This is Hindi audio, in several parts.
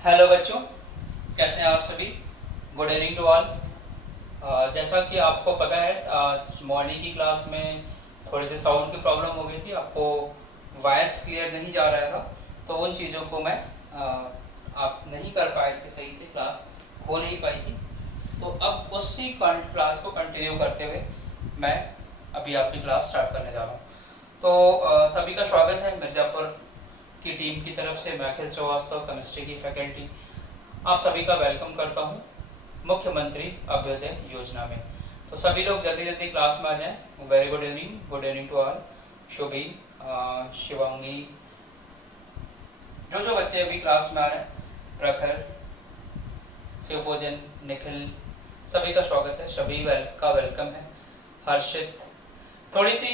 हेलो बच्चों, कैसे हैं आप सभी। Good evening to all. जैसा कि आपको पता है, आज मॉर्निंग की क्लास में थोड़ी सी साउंड की प्रॉब्लम हो गई थी, आपको वॉइस क्लियर नहीं जा रहा था, तो उन चीज़ों को मैं आप नहीं कर पाए थे, सही से क्लास हो नहीं पाई थी। तो अब उसी क्लास को कंटिन्यू करते हुए मैं अभी आपकी क्लास स्टार्ट करने जा रहा हूँ। तो सभी का स्वागत है मिर्जापुर की टीम की तरफ से। मैं अखिल श्रीवास्तव, केमिस्ट्री की फैकल्टी, आप सभी का वेलकम करता हूं मुख्यमंत्री अभ्युदय योजना में। तो सभी लोग जल्दी जल्दी क्लास में आ जाएं। Very good evening to all. Shubhi, Shivangi, जो बच्चे अभी क्लास में आ रहे हैं, प्रखर, शिवभोजन, निखिल, सभी का स्वागत है, सभी का वेलकम है। हर्षित, थोड़ी सी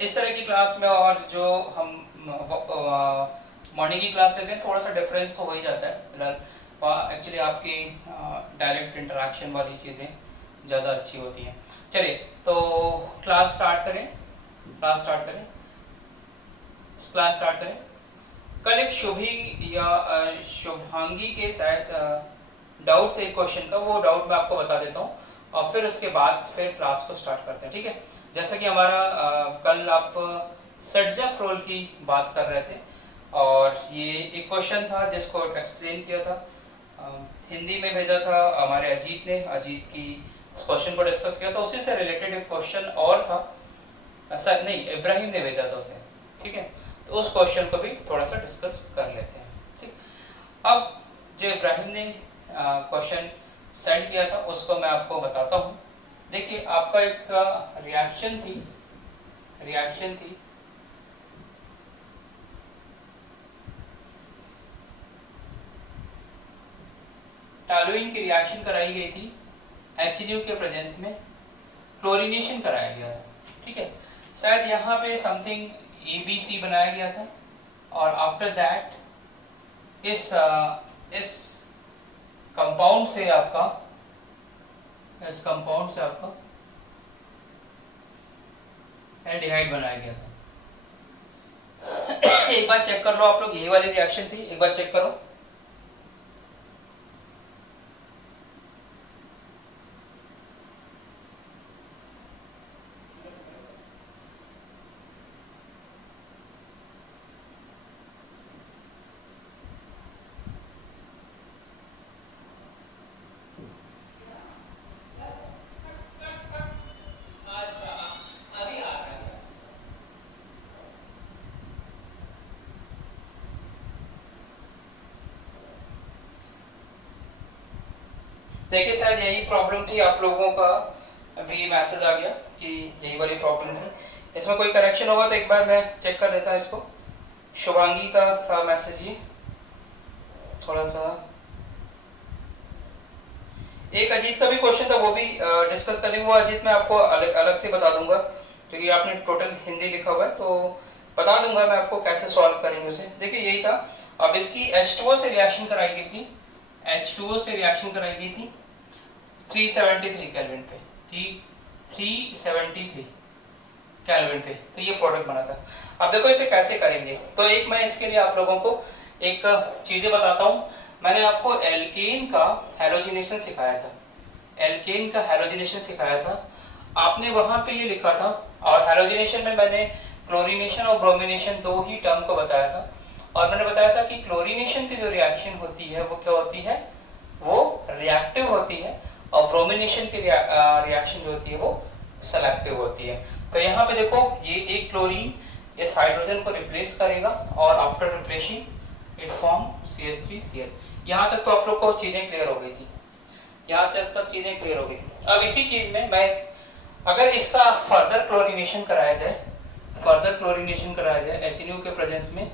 इस तरह की क्लास में और जो हम मॉर्निंग की क्लास लेते हैं, थोड़ा सा डिफरेंस तो हो ही जाता है। एक्चुअली आपकी डायरेक्ट इंटरेक्शन वाली चीजें ज्यादा अच्छी होती हैं। चलिए, तो क्लास स्टार्ट करें। कल एक शुभी या शुभांगी के शायद डाउट थे एक क्वेश्चन का, वो डाउट मैं आपको बता देता हूँ और फिर उसके बाद फिर क्लास को स्टार्ट करते हैं, ठीक है। जैसा कि हमारा कल आप सटजेफ रोल की बात कर रहे थे और ये एक क्वेश्चन था जिसको एक्सप्लेन किया था, हिंदी में भेजा था हमारे अजीत ने। अजीत की क्वेश्चन को डिस्कस किया था, उसी से रिलेटेड एक क्वेश्चन और था, ऐसा नहीं, इब्राहिम ने भेजा था उसे, ठीक है। तो उस क्वेश्चन को भी थोड़ा सा डिस्कस कर लेते हैं, ठीक। अब जो इब्राहिम ने क्वेश्चन सेंड किया था उसको मैं आपको बताता हूँ। देखिए, आपका एक रिएक्शन थी टॉलुइन की रिएक्शन कराई गई थी, HNO के प्रेजेंस में क्लोरीनेशन कराया गया था, ठीक है। शायद यहाँ पे समथिंग ABC बनाया गया था और आफ्टर दैट इस कंपाउंड से आपका एल्डिहाइड बनाया गया था। एक बार चेक कर लो आप लोग, ये वाली रिएक्शन थी, एक बार चेक करो। देखिए, शायद यही प्रॉब्लम थी आप लोगों का, अभी मैसेज आ गया कि यही वाली प्रॉब्लम थी। इसमें कोई करेक्शन होगा तो एक बार मैं चेक कर लेता हूँ इसको। शुभांगी का था मैसेज, ये थोड़ा सा। एक अजीत का भी क्वेश्चन था, वो भी डिस्कस कर लेंगे। वो अजीत मैं आपको अलग से बता दूंगा, क्योंकि आपने टोटल हिंदी लिखा हुआ है, तो बता दूंगा मैं आपको कैसे सॉल्व करेंगे उसे। देखिए, यही था। अब इसकी H2O से रिएक्शन कराई गई थी, 373 केल्विन पे, 373 केल्विन पे, तो ये प्रोडक्ट बना था। अब देखो इसे कैसे करेंगे, तो एक मैं इसके लिए आप लोगों को एक चीजें बताता हूँ। मैंने आपको एल्केन का हैलोजिनेशन सिखाया था, आपने वहां पे ये लिखा था, और हैलोजिनेशन में मैंने क्लोरीनेशन और ब्रोमिनेशन दो ही टर्म को बताया था, और मैंने बताया था कि क्लोरीनेशन की जो रिएक्शन होती है वो क्या होती है, वो रिएक्टिव होती है, और ब्रोमिनेशन की रिएक्शन जो होती है वो सेलेक्टिव होती है। तो यहाँ पे देखो, ये एक क्लोरीन इस हाइड्रोजन को रिप्लेस करेगा और after replacing it form CH3Cl। यहाँ तक तो आप लोग को चीजें क्लियर हो गई थी, अब इसी चीज में मैं अगर इसका फर्दर क्लोरीनेशन कराया जाए HNO के प्रेजेंस में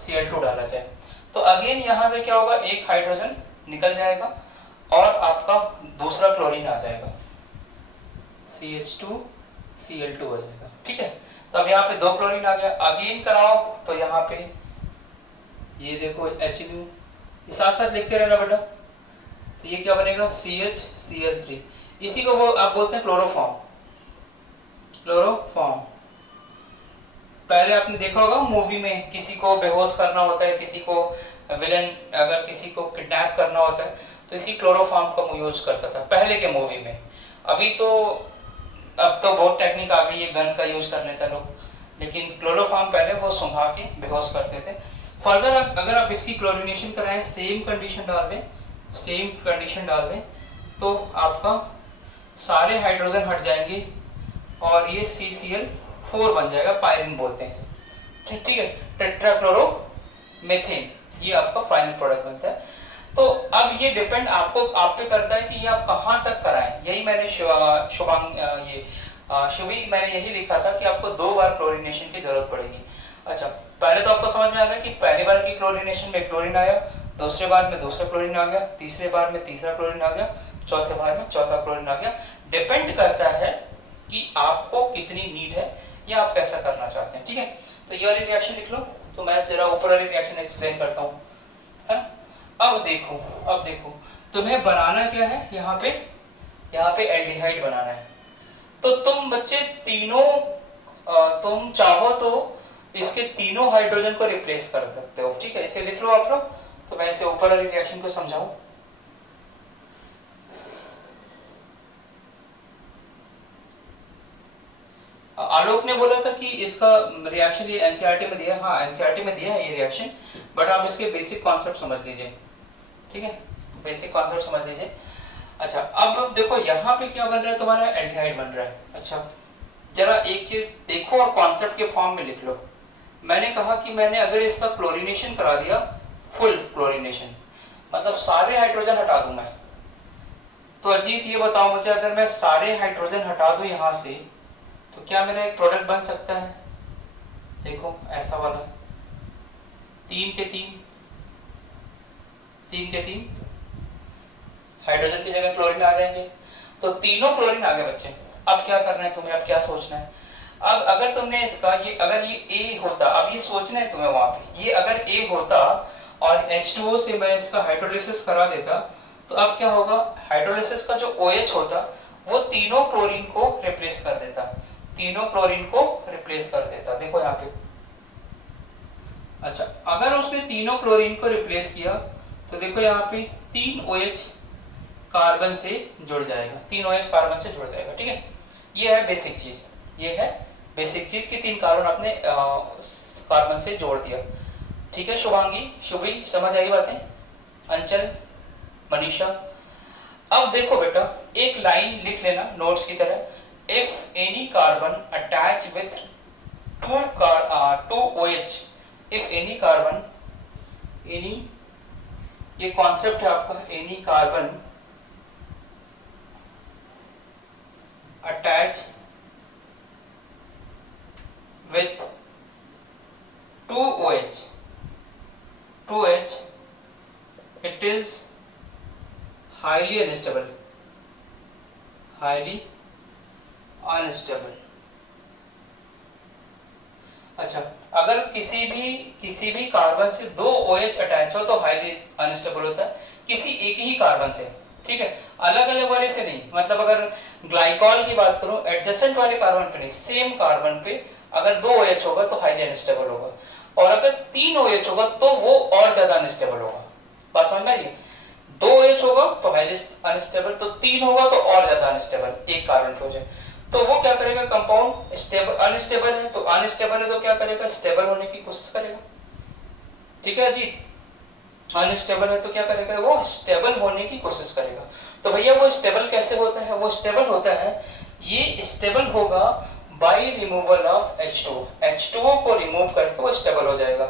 Cl2 डाला जाए, तो अगेन यहां से क्या होगा, एक हाइड्रोजन निकल जाएगा और आपका दूसरा क्लोरीन आ जाएगा, CH2Cl2 हो जाएगा, ठीक है। तो अब यहाँ पे दो क्लोरीन आ गया, अगेन कराओ तो यहाँ पे ये देखो HNO, साथ साथ लिखते रहना बेटा। तो ये क्या बनेगा, CHCl3, इसी को वो आप बोलते हैं क्लोरोफॉर्म। पहले आपने देखा होगा मूवी में, किसी को बेहोश करना होता है, किसी को विलन अगर किसी को किडनैप करना होता है तो इसी क्लोरोफॉर्म का यूज करता था पहले के मूवी में। अभी तो अब तो बहुत टेक्निक आ गई है, गन का यूज कर लेता लोग, लेकिन क्लोरोफॉर्म पहले वो सुंघा के बेहोश करते थे। फर्दर अगर आप इसकी क्लोरीनेशन कराएं, सेम कंडीशन डाल दें तो आपका सारे हाइड्रोजन हट जाएंगे और ये CCl4 बन जाएगा, पायरिन बोलते हैं। ठीक है, टेट्राक्लोरोमेथेन, ये आपका फाइनल प्रोडक्ट बनता है। तो अब ये डिपेंड आप पे करता है कि ये आप कहां तक कराएं। यही मैंने शुभी मैंने यही लिखा था कि आपको 2 बार क्लोरीनेशन की जरूरत पड़ेगी। अच्छा, पहले तो आपको समझ में आ गया कि पहली बार की क्लोरीनेशन में क्लोरीन आया, दूसरे बार में दूसरा क्लोरीन आ गया, तीसरे बार में तीसरा क्लोरीन आ गया, चौथे बार में चौथा क्लोरीन आ गया। डिपेंड करता है कि आपको कितनी नीड है या आप कैसा करना चाहते हैं। ठीक है, तो ये वाली रिएक्शन लिख लो, तो मैं जरा ऊपर वाली रिएक्शन एक्सप्लेन करता हूँ, है ना। अब देखो तुम्हें बनाना क्या है, यहाँ पे एल्डिहाइड बनाना है। तो तुम बच्चे तीनों तुम चाहो तो इसके तीनों हाइड्रोजन को रिप्लेस कर सकते हो। ठीक है, इसे लिख लो आप लोग, तो मैं इसे ऊपर वाली रिएक्शन को समझाऊं। आलोक ने बोला था कि इसका रिएक्शन ये एनसीईआरटी में दिया है। हाँ, एनसीईआरटी में दिया है ये रिएक्शन, बट आप इसके बेसिक कॉन्सेप्ट समझ लीजिए। ठीक है, बेसिक कॉन्सेप्ट समझ लीजिए। अच्छा, अब देखो यहाँ पे क्या बन रहा है, तुम्हारा एल्डिहाइड बन रहा है। अच्छा, जरा एक चीज देखो और कॉन्सेप्ट के फॉर्म में लिख लो। मैंने कहा कि मैंने अगर इसका क्लोरीनेशन करा दिया, फुल क्लोरीनेशन, मतलब सारे हाइड्रोजन हटा दूं मैं, तो अजीत ये बताओ मुझे, अगर मैं सारे हाइड्रोजन हटा दूं यहां से, तो क्या मेरा एक प्रोडक्ट बन सकता है? देखो ऐसा वाला 3 के 3 हाइड्रोजन की जगह क्लोरीन आ जाएंगे, तो तीनों क्लोरीन आ गए बच्चे। अब क्या करना है तुम्हें, अब क्या सोचना है? अब अगर तुमने इसका अगर ये A होता, अब ये सोचना है तुम्हें वहां पे, ये अगर A होता और H2O से मैं इसका हाइड्रोलिसिस करा देता, तो अब क्या होगा, हाइड्रोलिसिस का जो OH होता वो तीनों क्लोरीन को रिप्लेस कर देता, देखो यहाँ पे। अच्छा, अगर उसने तीनों क्लोरीन को रिप्लेस किया तो देखो यहाँ पे 3 OH कार्बन से जुड़ जाएगा, 3 OH कार्बन से जुड़ जाएगा। ठीक है, ये है बेसिक चीज कि 3 कार्बन अपने कार्बन से जोड़ दिया। ठीक है, शुभांगी, शुभी, समझ आई बातें? अंचल, मनीषा। अब देखो बेटा, एक लाइन लिख लेना नोट्स की तरह, if any carbon attach with 2 OH, if any carbon, ये कॉन्सेप्ट है आपका, any carbon attach with 2OH, it is highly unstable, अच्छा, अगर किसी भी कार्बन से 2 OH अटैच हो तो हाईली अनस्टेबल होता है, किसी एक ही कार्बन से। ठीक है, अलग अलग वाले से नहीं, मतलब अगर ग्लाइकॉल की बात करूं, एडजेसेंट वाले कार्बन पे नहीं, सेम कार्बन पे अगर 2 OH होगा तो हाईली अनस्टेबल होगा, और अगर 3 OH होगा तो वो और ज्यादा अनस्टेबल होगा। बात समझ में आई? 2 OH होगा तो हाईली अनस्टेबल, तो 3 होगा तो और ज्यादा अनस्टेबल, एक कार्बन पे हो जाए। तो वो क्या करेगा, कंपाउंड स्टेबल, अनस्टेबल है तो क्या करेगा, स्टेबल होने की कोशिश करेगा। ठीक है जी, अनस्टेबल है तो क्या करेगा, वो स्टेबल होने की कोशिश करेगा। तो भैया वो स्टेबल कैसे होता है? वो स्टेबल होता है, ये स्टेबल होगा बाय रिमूवल ऑफ H2O को रिमूव करके वो स्टेबल हो जाएगा।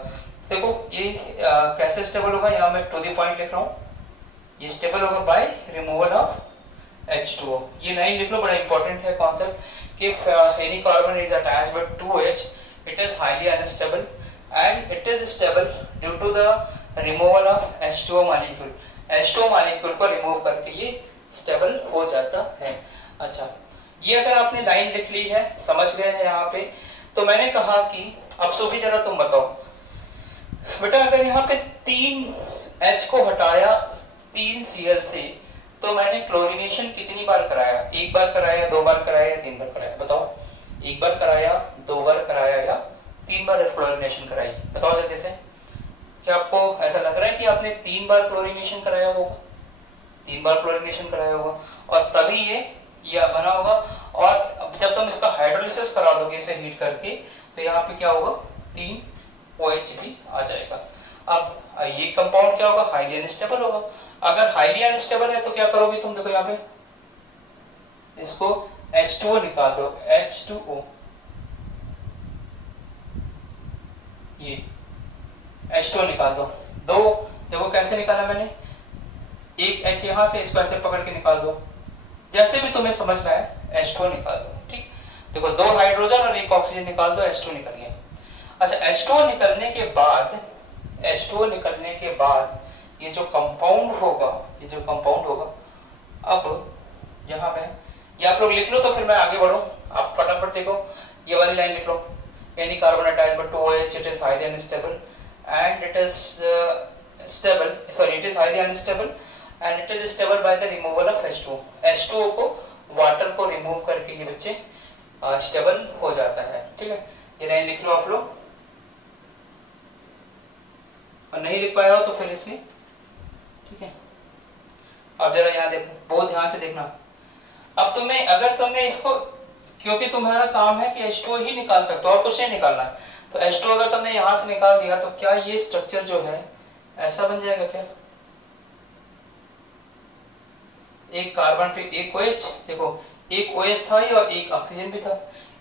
देखो ये कैसे स्टेबल होगा, यहाँ मैं टू द पॉइंट लिख रहा हूँ, ये स्टेबल होगा बाय रिमूवल ऑफ H2O। ये लाइन लिख लो, बड़ा इंपॉर्टेंट है कॉन्सेप्ट कि any carbon is attached with 2OH, it is highly unstable and it is stable due to the removal of H2O molecule. H2O molecule को रिमूव करके ये स्टेबल हो जाता है। अच्छा, ये अगर आपने लाइन लिख ली है, समझ गए हैं यहाँ पे, तो मैंने कहा कि अब सुभी जरा तुम बताओ बेटा, अगर यहाँ पे 3H को हटाया 3Cl से, तो मैंने क्लोरीनेशन कितनी बार कराया? 1 बार कराया, 2 बार कराया या 3 बार कराया? बताओ, 1 बार कराया, 2 बार कराया या 3 बार क्लोरीनेशन कराई? बताओ जल्दी से। क्या आपको ऐसा लग रहा है कि आपने 3 बार क्लोरीनेशन कराया होगा? 3 बार क्लोरीनेशन कराया होगा और तभी ये बना होगा। और जब तुम इसका हाइड्रोलिसिस करा दोगे इसे हीट करके, तो यहाँ पे क्या होगा, 3 OH भी आ जाएगा। अब ये कंपाउंड क्या होगा, हाईली अनस्टेबल होगा। अगर हाईली अनस्टेबल है तो क्या करोगे तुम, देखो यहाँ पे इसको H2O निकाल दो, H2O, ये H2O निकाल दो। देखो कैसे निकाला मैंने, एक H यहां से, इसको ऐसे पकड़ के निकाल दो, जैसे भी तुम्हें समझ में आए, H2O निकाल दो। ठीक, देखो 2 हाइड्रोजन और 1 ऑक्सीजन निकाल दो, H2O निकल गया। अच्छा, H2O निकलने के बाद, H2O निकलने के बाद ये जो कंपाउंड होगा, अब यहां मैं, ये आप लोग लिख लो तो फिर मैं आगे बढ़ूं। आप फटाफट देखो, ये वाली लाइन लिख लो, any carbon attached but 2OH, it is highly unstable and it is it is highly unstable and it is stable by the removal of H2O। H2O को, वाटर को रिमूव करके ये बच्चे स्टेबल हो जाता है। ठीक है, ये लाइन लिख लो आप लोग, और नहीं लिख पाया हो तो फिर इसलिए, ठीक है। अब जरा यहाँ देखो, बहुत ध्यान से देखना। अब तुम्हें, अगर तुमने इसको, क्योंकि तुम्हारा काम है कि H2O ही निकाल सकते हो और कुछ नहीं निकालना, तो H2O अगर तुमने यहां से निकाल दिया तो क्या ये स्ट्रक्चर जो है ऐसा बन जाएगा क्या, एक कार्बन पे एक OH, देखो एक OH था ये और एक ऑक्सीजन भी था,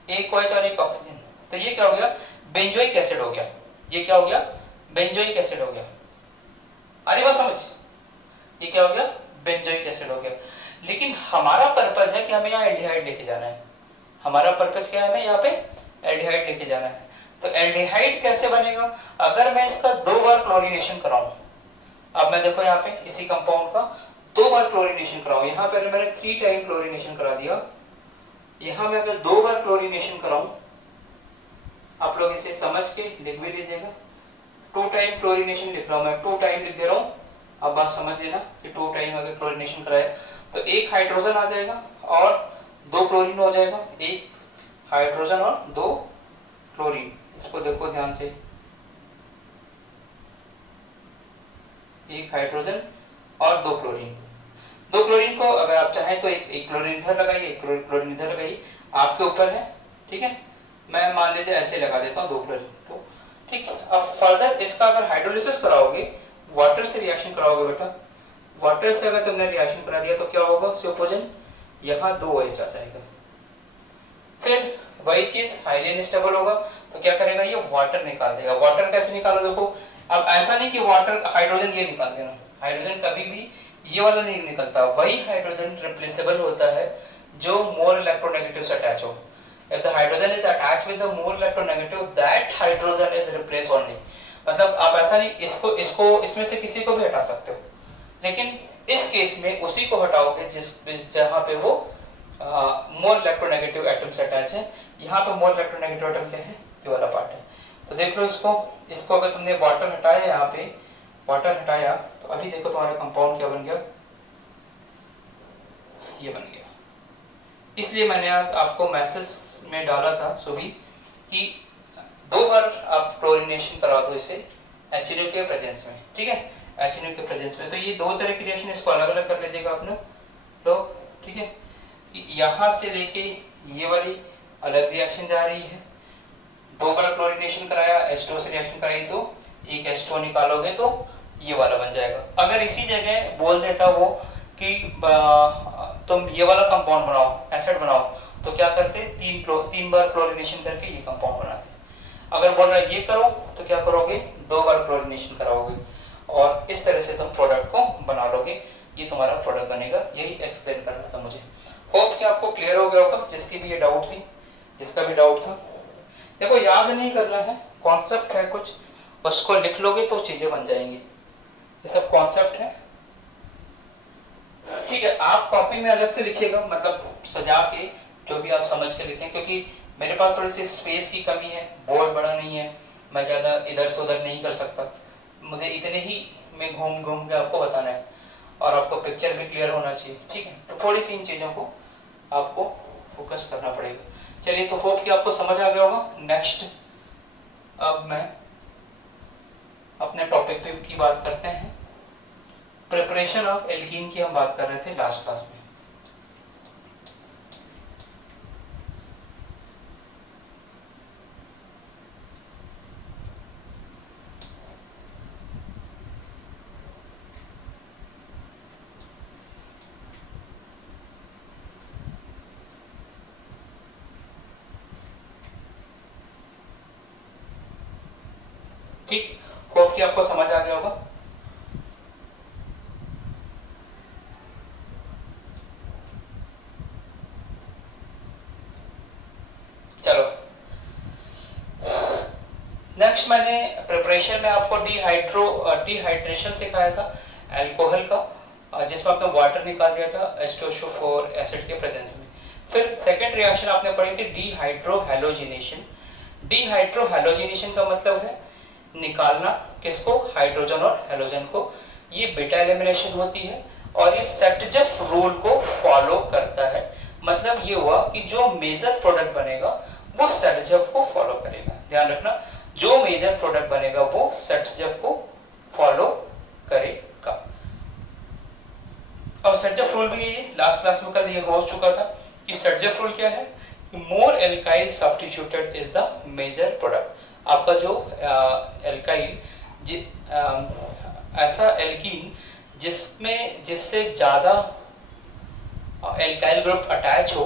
एक OH और एक ऑक्सीजन, तो ये क्या हो गया, बेंजोइक एसिड हो गया। ये क्या हो गया, बेंजोइक एसिड हो गया। अरे बात समझ, ये क्या हो गया, बेंजोइक एसिड हो गया। लेकिन हमारा पर्पज है कि हमें यहाँ एल्डिहाइड लेके जाना है। हमारा पर्पज क्या है, हमें यहाँ पे एल्डिहाइड लेके जाना है। तो एल्डिहाइड कैसे बनेगा, अगर मैं इसका 2 बार क्लोरीनेशन कराऊं। अब मैं देखो यहाँ पे इसी कंपाउंड का 2 बार क्लोरीनेशन कराऊं, यहाँ पे मैंने 3 टाइम क्लोरीनेशन करा दिया, यहाँ मैं अगर 2 बार क्लोरीनेशन कराऊं, आप लोग इसे समझ के लिख भी लीजिएगा। 2 टाइम क्लोरीनेशन लिख रहा हूं मैं, 2 टाइम लिख दे रहा हूं। अब बात समझ लेना कि 2 टाइम अगर क्लोरीनेशन कराया तो 1 हाइड्रोजन आ जाएगा और 2 क्लोरीन हो जाएगा, 1 हाइड्रोजन और 2 क्लोरीन। इसको देखो ध्यान से, 1 हाइड्रोजन और 2 क्लोरीन। 2 क्लोरीन को अगर आप चाहें तो एक क्लोरीन इधर लगाइए, एक क्लोरीन इधर लगाइए, आपके ऊपर है। ठीक है, मैं मान लीजिए ऐसे लगा देता हूँ 2 क्लोरीन, तो ठीक है। अब फर्दर इसका अगर हाइड्रोलिसिस कराओगे, वाटर से रिएक्शन कराओगे बेटा, वाटर से अगर तुमने रिएक्शन करा दिया तो क्या होगा, सुपरपोजिशन, यहाँ 2 OH आ जाएगा। फिर वही चीज हाईली अनस्टेबल होगा तो क्या करेगा, ये वाटर निकाल देगा। वाटर कैसे निकालो, देखो अब ऐसा नहीं कि वाटर हाइड्रोजन ये निकाल देना, हाइड्रोजन कभी भी ये वाला नहीं निकलता। वही हाइड्रोजन रिप्लेसेबल होता है जो मोर इलेक्ट्रोनेगेटिव से अटैच हो। If the hydrogen is attached with the more electronegative, that hydrogen is replaced only। मतलब आप ऐसा नहीं इसको इसमें से किसी को भी हटा सकते हो, लेकिन इस केस में उसी को हटाओगे जहां पे वो मोर इलेक्ट्रोनेगेटिव एटम से अटैच है। यहाँ पे मोर इलेक्ट्रोनेगेटिव एटम क्या है, ये वाला पार्ट है। तो देख लो इसको अगर तुमने वाटर हटाया, यहाँ पे वाटर हटाया, तो अभी देखो तुम्हारा कंपाउंड क्या बन गया, ये बन गया। इसलिए मैंने आपको मैसेज में डाला था सुबह कि 2 बार आप क्लोरीनेशन करा दो इसे HNO के प्रेजेंस में। ठीक है, HNO के प्रेजेंस में। तो ये 2 तरह की रिएक्शन, इसको अलग अलग कर लीजिएगा अपने लोग। ठीक है, यहां से लेके ये वाली अलग रिएक्शन जा रही है। 2 बार क्लोरीनेशन कराया, H2O से रिएक्शन कराई तो एक H2O निकालोगे तो ये वाला बन जाएगा। अगर इसी जगह बोल देता वो कि तुम ये वाला कंपाउंड बनाओ, एसिड बनाओ, तो क्या करते, 3 बार क्लोरीनेशन करके ये कंपाउंड बनाते। अगर बोल रहा है ये करो तो क्या करोगे, 2 बार क्लोरीनेशन कराओगे और इस तरह से तुम प्रोडक्ट को बना लोगे। ये तुम्हारा प्रोडक्ट बनेगा। यही एक्सप्लेन करना था मुझे। होप कि आपको क्लियर हो गया होगा, जिसकी भी ये डाउट थी, जिसका भी डाउट था। देखो याद नहीं करना है, कॉन्सेप्ट है कुछ, उसको लिख लोगे तो चीजें बन जाएंगी। ये सब कॉन्सेप्ट है। ठीक है, आप कॉपी में अलग से लिखिएगा, मतलब सजा के जो भी आप समझ के लिखें, क्योंकि मेरे पास थोड़ी सी स्पेस की कमी है, बोर्ड बड़ा नहीं है, मैं ज्यादा इधर से उधर नहीं कर सकता। मुझे इतने ही में घूम घूम के आपको बताना है और आपको पिक्चर भी क्लियर होना चाहिए। ठीक है, तो थोड़ी सी इन चीजों को आपको फोकस करना पड़ेगा। चलिए, तो होप कि आपको समझ आ गया होगा। नेक्स्ट अब मैं अपने टॉपिक टॉपिक की बात करते हैं। प्रिपरेशन ऑफ एल्कीन की हम बात कर रहे थे लास्ट क्लास में। ठीक, होप कि आपको समझ आ गया होगा। चलो नेक्स्ट, मैंने प्रिपरेशन में आपको डिहाइड्रेशन सिखाया था अल्कोहल का, जिसमें आपने वाटर निकाल दिया था H2SO4 एसिड के प्रेजेंस में। फिर सेकंड रिएक्शन आपने पढ़ी थी डिहाइड्रोहैलोजिनेशन। डिहाइड्रोहैलोजिनेशन का मतलब है निकालना किसको, हाइड्रोजन और हैलोजन को। ये बीटा एलिमिनेशन होती है और ये सेटजेफ रूल को फॉलो करता है। मतलब ये हुआ कि जो मेजर प्रोडक्ट बनेगा वो सेटजेफ को फॉलो करेगा। ध्यान रखना, जो मेजर प्रोडक्ट बनेगा वो सेटजेफ को फॉलो करेगा। अब सेटजेफ रूल भी लास्ट क्लास में कल ये हो चुका था कि सेटजेफ रूल क्या है, more alkyl substituted is the major product. आपका जो एल्काइल ऐसा एल्कीन जिससे ज्यादा एल्काइल ग्रुप अटैच हो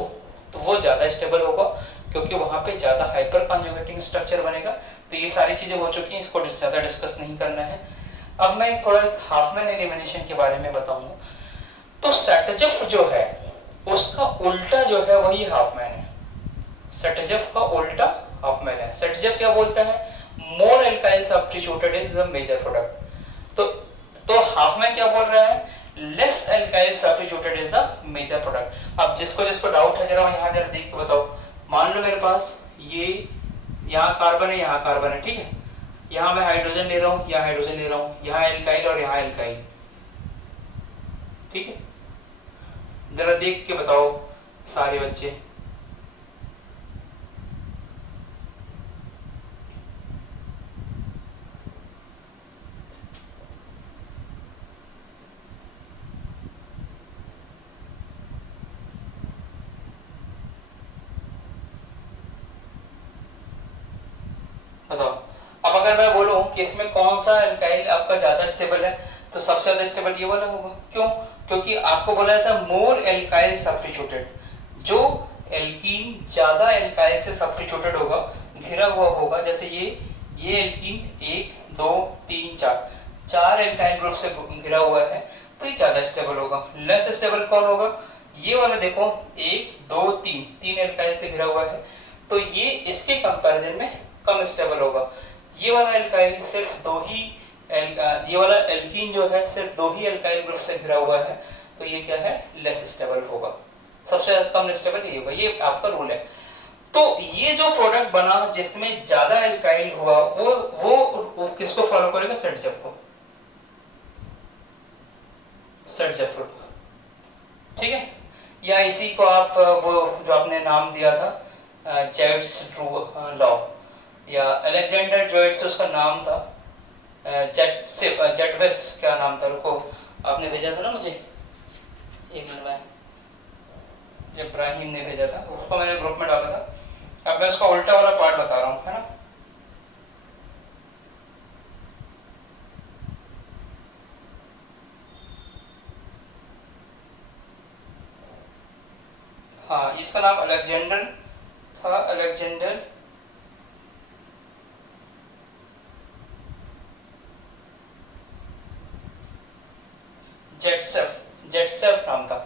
तो वो ज्यादा स्टेबल होगा, क्योंकि वहां पे ज्यादा हाइपर कॉन्जुगेटिंग स्ट्रक्चर बनेगा। तो ये सारी चीजें हो चुकी हैं, इसको ज्यादा डिस्कस नहीं करना है। अब मैं थोड़ा हाफमैन एलिमिनेशन के बारे में बताऊंगा। तो सेटजेफ जो है उसका उल्टा जो है वही हाफमैन है। सेटजेफ का उल्टा हाफमैन है। सेटजेफ क्या बोलता है, more alkyl substituted is the major product. तो हाफमैन क्या बोल रहा है, less alkyl substituted is the major product. अब जिसको जिसको डाउट है जरा यहाँ जरा देख के बताओ। मान लो मेरे पास ये यहाँ कार्बन है, यहाँ कार्बन है, ठीक है। यहाँ मैं हाइड्रोजन ले रहा हूँ, यहाँ हाइड्रोजन ले रहा हूँ, यहाँ एल्काइल और यहाँ एल्काइल, ठीक है। जरा देख के बताओ सारे बच्चे। बताओ, अब अगर मैं बोलूं कि इसमें कौन सा एल्काइल आपका ज्यादा स्टेबल है, तो सबसे ज्यादा स्टेबल ये वाला होगा। क्यों? क्योंकि आपको बोला था मोर एल्काइल सब्स्टिट्यूटेड। जो एल्कीन ज्यादा एल्काइल से सब्स्टिट्यूटेड होगा, घिरा हुआ होगा, जैसे ये एल्कीन 1 2 3 4 एल्काइल ग्रुप से घिरा हुआ है, तो ये ज्यादा स्टेबल होगा। लेस स्टेबल कौन होगा, ये वाला देखो 1 2 3 एल्काइल से घिरा हुआ है, तो ये इसके कंपैरिजन में कम स्टेबल होगा। ये वाला एल्काइल सिर्फ दो ही ये वाला एल्कीन जो है सिर्फ दो ही एल्काइल ग्रुप से घिरा हुआ है, तो ये क्या है, लेस स्टेबल होगा। सबसे कम स्टेबल ये होगा, ये आपका रूल है। तो ये जो प्रोडक्ट बना जिसमें ज्यादा एल्काइल हुआ वो किसको फॉलो करेगा, सेटजेफ को, सेटजेफ रूल, ठीक है। या इसी को आप वो जो आपने नाम दिया था जेट्स लॉ, या अलेक्जेंडर जोइट्स उसका नाम था, जेटवेस क्या नाम था, रुको आपने भेजा था ना मुझे, एक मिनट में, इब्राहिम ने भेजा था, उसको मैंने ग्रुप में डाला था। अब मैं उसका उल्टा वाला पार्ट बता रहा हूँ, है ना। हाँ, इसका नाम अलेक्जेंडर था, अलेक्जेंडर जेटसेफ नाम था।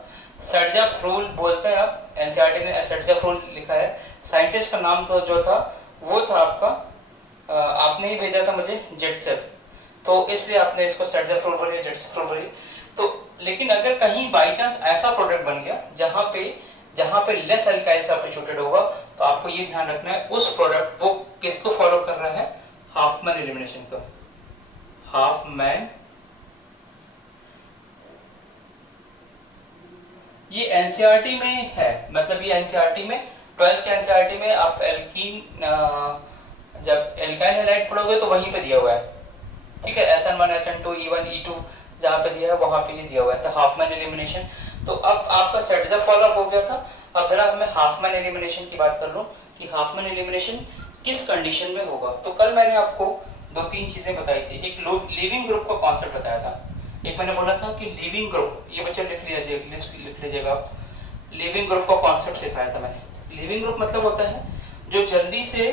सेटजेफ रूल बोलते हैं आप, एनसीईआरटी ने सेटजेफ रूल लिखा है। साइंटिस्ट का नाम तो जो था वो था आपका, आपने ही भेजा था मुझे, जेटसेफ, तो इसलिए आपने इसको सेटजेफ रूल बोलिए, जेटसेफ रूल बोलिए। तो लेकिन अगर कहीं बाई चांस ऐसा प्रोडक्ट बन गया जहां पे लेस एल्काइल सब्स्टिट्यूटेड होगा, तो आपको ये ध्यान रखना है उस प्रोडक्ट वो किसको फॉलो कर रहा है, हाफमैन एलिमिनेशन का। हाफमैन, ये एनसीईआरटी में है, मतलब ये एनसीईआरटी में 12th के एनसीईआरटी में आप एल्कीन जब एल्काइल हैलाइड पढ़ोगे तो वहीं पे दिया हुआ है, ठीक है, SN1 SN2 E1 E2 जहां पे दिया है वहां पे ये दिया हुआ है, तो हाफमैन एलिमिनेशन। तो अब आपका सेटअप फॉलोअप हो गया था। अब जरा मैं हाफमैन एलिमिनेशन की बात कर लूं कि हाफमैन एलिमिनेशन किस कंडीशन में होगा। तो कल मैंने आपको 2-3 चीजें बताई थी। एक लिविंग ग्रुप का कॉन्सेप्ट बताया था, एक मैंने बोला था कि लिविंग ग्रुप, ये बच्चे लिख लीजिएगा आप, लिविंग ग्रुप का कॉन्सेप्ट सिखाया था मैंने। लिविंग ग्रुप मतलब होता है जो जल्दी से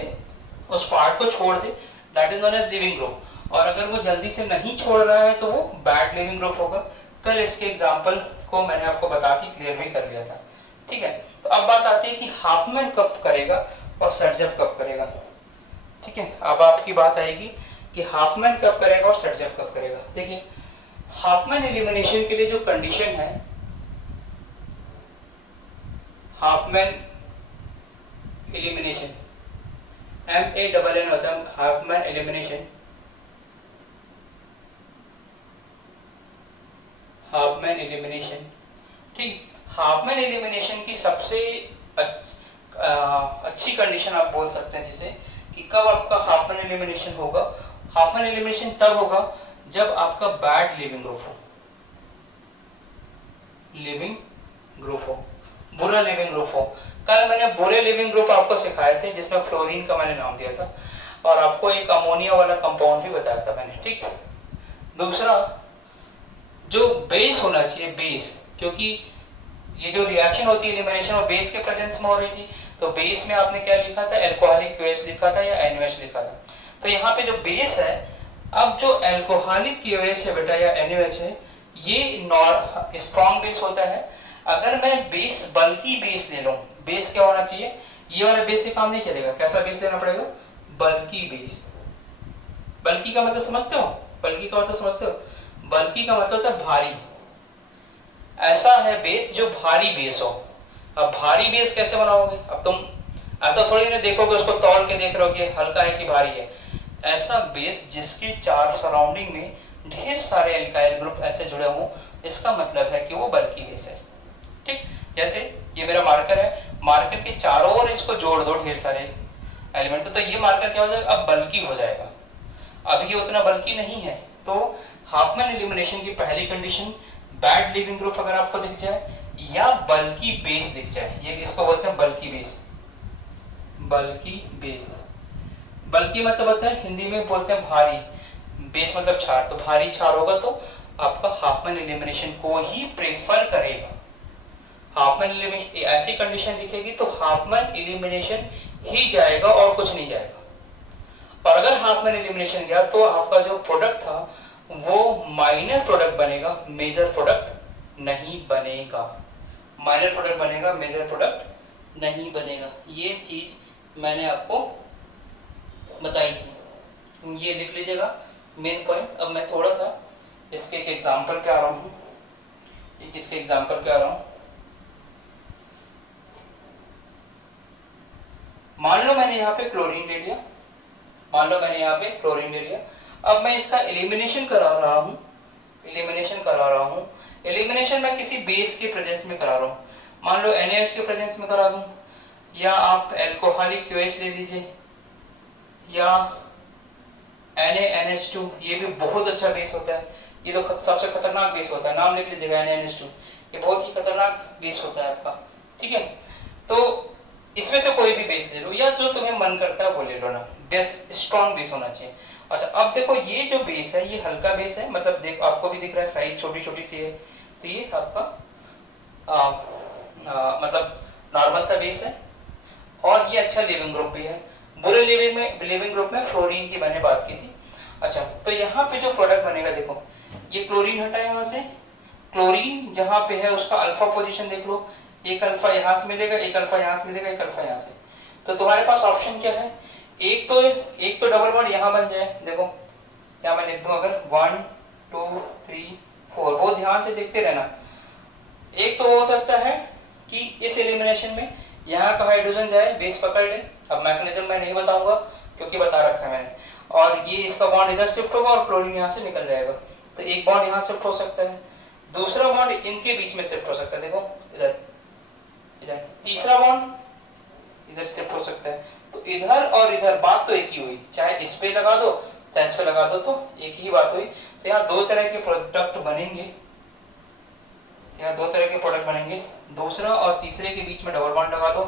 उस पार्ट को छोड़ दे, that is known as living group. और अगर वो जल्दी से नहीं छोड़ रहा है तो वो बैड लिविंग ग्रुप होगा। कल इसके एग्जांपल को मैंने आपको बता के क्लियर भी कर लिया था, ठीक है। तो अब बात आती है कि हाफमैन कब करेगा और सर्जर कब करेगा, ठीक है। अब आपकी बात आएगी कि हाफमैन कब करेगा और सर्जर कब करेगा। देखिए, हाफमैन एलिमिनेशन के लिए जो कंडीशन है, हाफमैन एलिमिनेशन MANN होता है, हाफमैन एलिमिनेशन, हाफमैन एलिमिनेशन, ठीक। हाफमैन एलिमिनेशन की सबसे अच्छी कंडीशन आप बोल सकते हैं जिसे कि कब आपका हाफमैन एलिमिनेशन होगा। हाफमैन एलिमिनेशन तब होगा जब आपका बैड लिविंग ग्रुप हो, लिविंग ग्रुप हो, बुरा लिविंग ग्रुप हो। कल मैंने बुरे लिविंग ग्रुप आपको सिखाए थे जिसमें फ्लोरीन का मैंने नाम दिया था और आपको एक अमोनिया वाला कंपाउंड भी बताया था मैंने, ठीक। दूसरा, जो बेस होना चाहिए, बेस, क्योंकि ये जो रिएक्शन होती है एलिमिनेशन वो बेस के प्रेजेंस में हो रही थी, तो बेस में आपने क्या लिखा था, अल्कोहलिक क्यूएच लिखा था या NaOH लिखा था। तो यहाँ पे जो बेस है, अब जो अल्कोहलिक क्यूएच है बेटा या NaOH है, ये स्ट्रॉन्ग बेस होता है। अगर मैं बेस बल्कि बेस ले लूं, बेस क्या होना चाहिए, ये वाला बेस से काम नहीं चलेगा, कैसा बेस लेना पड़ेगा, बल्कि बेस। बल्कि का मतलब समझते हो, बल्कि का मतलब समझते हो, बल्कि का मतलब होता है भारी। ऐसा है बेस जो भारी बेस हो। अब भारी बेस कैसे बनाओगे, अब तुम ऐसा थोड़ी ना देखोगे उसको तौल के देख रहे हो कि हल्का है कि भारी है। ऐसा बेस जिसके चार सराउंडिंग में ढेर सारे एल्काइल ग्रुप ऐसे जुड़े हों, इसका मतलब है कि वो बल्कि बेस है, ठीक। जैसे ये मेरा मार्कर है, मार्कर के चारों ओर इसको जोड़ दो ढेर सारे एलिमेंट, तो ये मार्कर क्या हो जाएगा, अब बल्कि हो जाएगा। अब ये उतना बल्कि नहीं है। तो हाफमैन एलिमिनेशन की पहली कंडीशन, बैड लिविंग ग्रुप अगर आपको दिख जाए या बल्कि बेस दिख जाए, ये इसको बोलते हैं बल्कि बेस। बल्कि बेस, बल्कि मतलब होता है हिंदी में बोलते हैं भारी, बेस मतलब क्षार, तो भारी क्षार होगा तो आपका हाफमैन एलिमिनेशन को ही प्रेफर करेगा। हाफमैन एलिमिनेशन ऐसी कंडीशन दिखेगी तो हाफमैन एलिमिनेशन ही जाएगा और कुछ नहीं जाएगा। और अगर हाफमैन एलिमिनेशन गया तो आपका जो प्रोडक्ट था वो माइनर प्रोडक्ट बनेगा, मेजर प्रोडक्ट नहीं बनेगा। माइनर प्रोडक्ट बनेगा, मेजर प्रोडक्ट नहीं बनेगा। ये चीज मैंने आपको बताई थी, ये लिख लीजिएगा मेन पॉइंट। अब मैं थोड़ा सा इसके एक एग्जांपल पे आ रहा हूं, इसके एग्जांपल पे आ रहा हूं। मान लो मैंने यहाँ पे क्लोरीन ले लिया, मान लो मैंने यहाँ पे क्लोरीन ले लिया। अब मैं इसका एलिमिनेशन करा रहा हूं, एलिमिनेशन करा रहा हूं। एलिमिनेशन मैं किसी बेस के प्रेजेंस में करा रहा हूं, मान लो NaOH के प्रेजेंस में करा दूं, या आप अल्कोहलिक क्यूएच ले लीजिए, या NaNH2, ये भी बहुत अच्छा बेस होता है। ये तो सबसे खतरनाक बेस होता है, नाम लिख लीजिएगा NaNH2, ये बहुत ही खतरनाक बेस होता है आपका, ठीक है। तो इसमें से कोई भी बेस ले लो या जो तुम्हें मन करता है वो ले लो ना, बेस स्ट्रॉन्ग बेस होना चाहिए। अच्छा, अब देखो ये जो बेस है ये हल्का बेस है, मतलब देखो आपको भी दिख रहा है साइज छोटी छोटी सी है, तो ये आपका मतलब नॉर्मल सा बेस है और ये अच्छा लिविंग ग्रुप भी है। बुरे लिविंग ग्रुप में फ्लोरीन की मैंने बात की थी। अच्छा, तो यहाँ पे जो प्रोडक्ट बनेगा, देखो ये क्लोरीन हटा है यहाँ से, क्लोरीन जहां पे है उसका अल्फा पोजीशन देख लो, एक अल्फा यहां से मिलेगा, एक अल्फा यहां से मिलेगा, एक अल्फा यहां से। तो तुम्हारे पास ऑप्शन क्या है, एक तो डबल बॉन्ड यहां बन जाए, देखो क्या मैं लिख दूं, अगर 1 2 3 4, बहुत ध्यान से देखते रहना। एक तो हो सकता है कि इस एलिमिनेशन में यहाँ का हाइड्रोजन जाए, बेस पकड़ ले। अब मैकेनिज्म मैं नहीं बताऊंगा क्योंकि बता रखा है मैंने, और ये इसका बॉन्ड इधर शिफ्ट होगा और क्लोरीन यहाँ से निकल जाएगा। तो एक बॉन्ड यहाँ शिफ्ट हो सकता है, दूसरा बॉन्ड इनके बीच में शिफ्ट हो सकता है, देखो इधर इधर, तीसरा बॉन्ड इधर शिफ्ट हो सकता है। तो इधर और इधर बात तो एक ही हुई, चाहे इस पे लगा दो सेंस पे लगा दो तो एक ही बात हुई। तो यहाँ दो तरह के प्रोडक्ट बनेंगे, यहाँ दो तरह के प्रोडक्ट बनेंगे, दूसरा और तीसरे के बीच में डबल बॉन्ड लगा दो,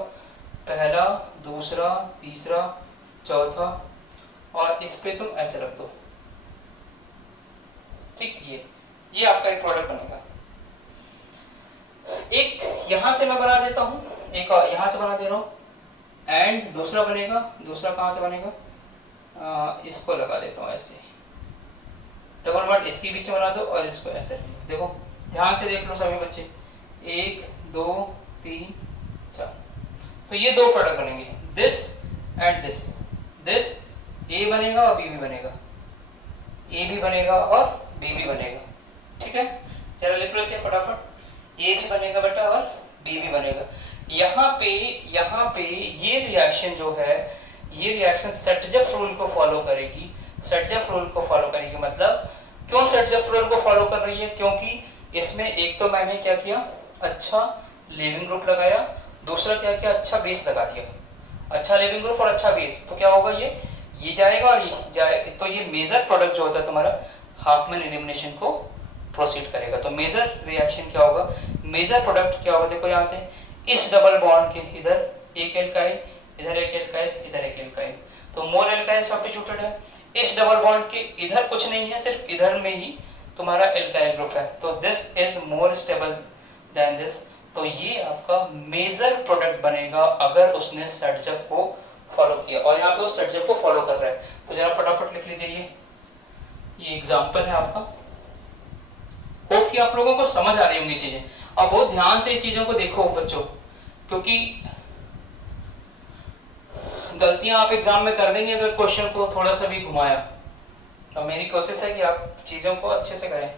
पहला दूसरा तीसरा चौथा, और इस पे तुम ऐसे रख दो, ठीक। ये आपका एक प्रोडक्ट बनेगा। एक यहां से मैं बना देता हूं, एक यहां से बना दे रहा हूं, एंड दूसरा बनेगा, दूसरा कहां से बनेगा, इसको लगा देता हूं ऐसे, डबल बॉन्ड इसके बीच में बना दो और इसको ऐसे। देखो ध्यान से देख लो सभी बच्चे, 1 2 3 4, तो ये दो प्रोडक्ट बनेंगे, दिस एंड दिस। दिस ए बनेगा और बी भी बनेगा, ए भी बनेगा और बी भी बनेगा, ठीक है। चलो लिख लो इसे फटाफट, ए भी बनेगा बेटा और बी भी बनेगा। यहाँ पे ये रिएक्शन जो है, ये रिएक्शन सटजफ रूल को फॉलो करेगी। सटजफ रूल को फॉलो करेगी मतलब क्यों सटजफ रूल को फॉलो कर रही है, क्योंकि इसमें एक तो मैंने क्या किया, अच्छा लीविंग ग्रुप लगाया, दूसरा क्या किया, अच्छा बेस लगा दिया। अच्छा लीविंग ग्रुप और अच्छा बेस, तो क्या होगा, ये जाएगा और ये जाए, तो ये मेजर प्रोडक्ट जो होता है तुम्हारा हाफमैन एलिमिनेशन को प्रोसीड करेगा। तो मेजर रिएक्शन क्या होगा, मेजर प्रोडक्ट क्या होगा, देखो यहाँ से इस डबल बॉन्ड के इधर एक एल्काइल, इधर एक एल्काइल, इधर एक एल्काइल, तो मोर एल्काइल सब्स्टिट्यूटेड है। इस डबल बॉन्ड के इधर कुछ नहीं है, सिर्फ इधर में ही तुम्हारा एल्काइल ग्रुप है, तो this is more stable then this. तो ये आपका मेजर प्रोडक्ट बनेगा अगर उसने सटजफ को फॉलो किया, और यहाँ पे वो सटजफ को फॉलो कर रहा है। तो जरा फटाफट लिख लीजिए, ये एग्जाम्पल है आपका। होप कि आप लोगों को समझ आ रही होंगी चीजें। अब बहुत ध्यान से चीजों को देखो बच्चों, क्योंकि गलतियां आप एग्जाम में कर देंगे अगर क्वेश्चन को थोड़ा सा भी घुमाया। तो मेरी कोशिश है कि आप चीजों को अच्छे से करें।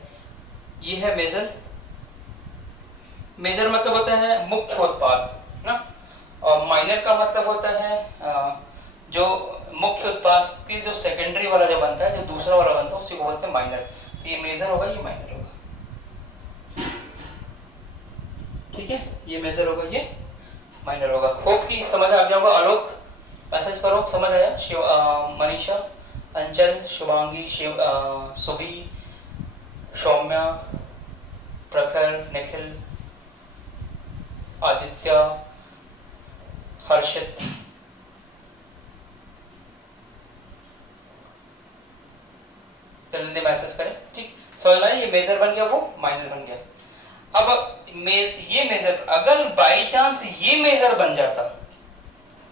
ये है मेजर, मेजर मतलब होता है मुख्य उत्पाद ना, और माइनर का मतलब होता है जो मुख्य उत्पाद की जो सेकेंडरी वाला जो बनता है, जो दूसरा वाला बनता है, उसी को बोलते हैं माइनर। तो ये मेजर होगा, ये माइनर होगा, ठीक है। ये मेजर होगा, ये माइनर होगा। होप की समझ आ गया होगा। आलोक मैसेज करो, समझ आया। मनीषा, अंचल, शुभांगी, सुभी, सौम्या, प्रखर, निखिल, आदित्य, हर्षित, जल्दी मैसेज करें, ठीक। समझ आया, ये मेजर बन गया, वो माइनर बन गया। अब ये मेजर अगर बाई चांस ये मेजर बन जाता,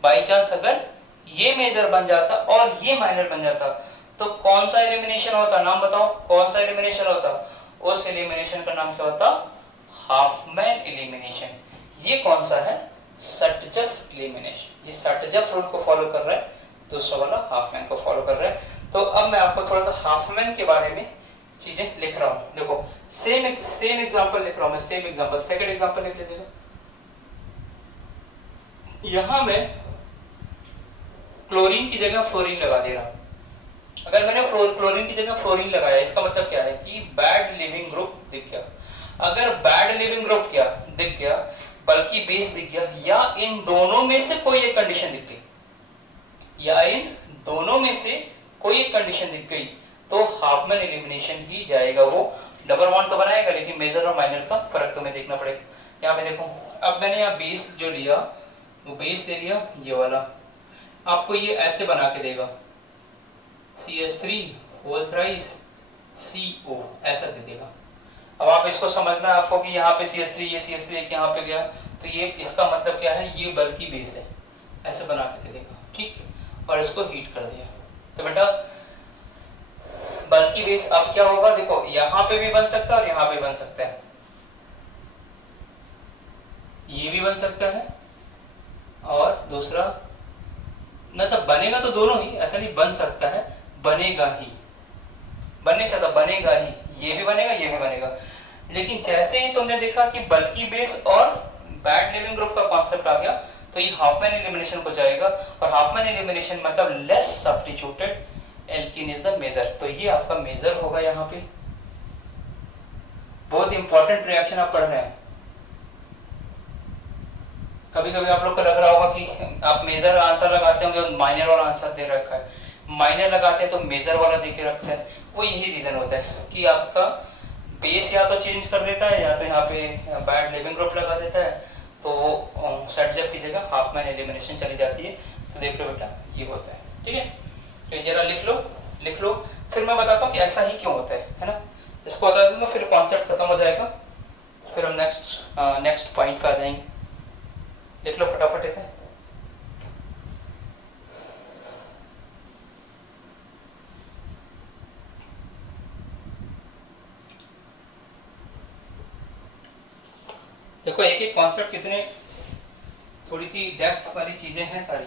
बाई चांस अगर ये मेजर बन जाता और ये माइनर बन जाता, तो कौन सा एलिमिनेशन होता, नाम बताओ कौन सा एलिमिनेशन होता। उस एलिमिनेशन का नाम क्या होता, हाफमैन एलिमिनेशन। ये कौन सा है, सटजफ एलिमिनेशन। ये सटजफ रूल को फॉलो कर रहा है, दूसरा वाला हाफमैन को फॉलो कर रहा है। तो अब मैं आपको थोड़ा सा हाफमैन के बारे में चीजें लिख रहा हूं। देखो सेम एग्जांपल लिख रहा हूं मैं, सेम एग्जांपल, सेकंड एग्जांपल लिख लीजिएगा। यहां मैं क्लोरीन की जगह फ्लोरीन लगा दे रहा हूं। अगर मैंने क्लोरीन की जगह फ्लोरीन लगाया, इसका मतलब क्या है कि बैड लिविंग ग्रुप दिख गया। अगर बैड लिविंग ग्रुप क्या दिख गया, बल्कि बेस दिख गया, या इन दोनों में से कोई एक कंडीशन दिख गई, या इन दोनों में से कोई एक कंडीशन दिख गई, तो हाफमैन एलिमिनेशन ही जाएगा। वो डबल बॉन्ड तो बनाएगा, लेकिन मेजर और माइनर का फर्क तुम्हें देखना पड़ेगा। यहाँ पे देखो, अब मैंने यहाँ बेस जो लिया, वो बेस ले लिया ये वाला, आपको ये ऐसे बना के देगा, CH3 होल थ्राइस CO, ऐसा दे देगा। अब आप इसको समझना है आपको कि यहाँ पे CH3, ये CH3 एक यहाँ पे गया, तो ये इसका मतलब क्या है, ये बल्कि बेस है, ऐसे बना के दे देगा, ठीक। और इसको हीट कर दिया, तो बेटा बल्कि बेस अब क्या होगा, देखो यहाँ पे भी बन सकता है और यहाँ पे बन सकता है, ये भी बन सकता है, और दूसरा मतलब बनेगा तो दोनों ही, ऐसा नहीं बन सकता है, बनेगा ही, बन नहीं सकता, बनेगा ही, ये भी बनेगा ये भी बनेगा। लेकिन जैसे ही तुमने देखा कि बल्कि बेस और बैड लिविंग ग्रुप का कॉन्सेप्ट आ गया, तो ये हाफमैन एलिमिनेशन को जाएगा, और हाफमैन एलिमिनेशन मतलब less substituted alkene is the major. तो ये आपका मेजर होगा। यहाँ पे बहुत इंपॉर्टेंट रिएक्शन आप पढ़ रहे हैं। कभी कभी आप लोग को लग रहा होगा कि आप मेजर आंसर लगाते होंगे, माइनर वाला आंसर दे रखा है। माइनर लगाते हैं तो मेजर वाला देके रखते हैं। वो यही रीजन होता है कि आपका बेस या तो चेंज कर देता है या तो यहाँ पे बैड लिविंग ग्रुप लगा देता है, तो सेट जब की जगह हाफमैन एलिमिनेशन चली जाती है। तो देख लो बेटा ये होता है, ठीक है। तो जरा लिख लो, फिर मैं बताता हूँ कि ऐसा ही क्यों होता है ना। इसको बता दूंगा, फिर कॉन्सेप्ट खत्म हो जाएगा, फिर हम नेक्स्ट पॉइंट पे आ जाएंगे। लिख लो फटाफट इसे। देखो एक एक कॉन्सेप्ट कितने थोड़ी सी डेप्थ वाली चीजें हैं सारी,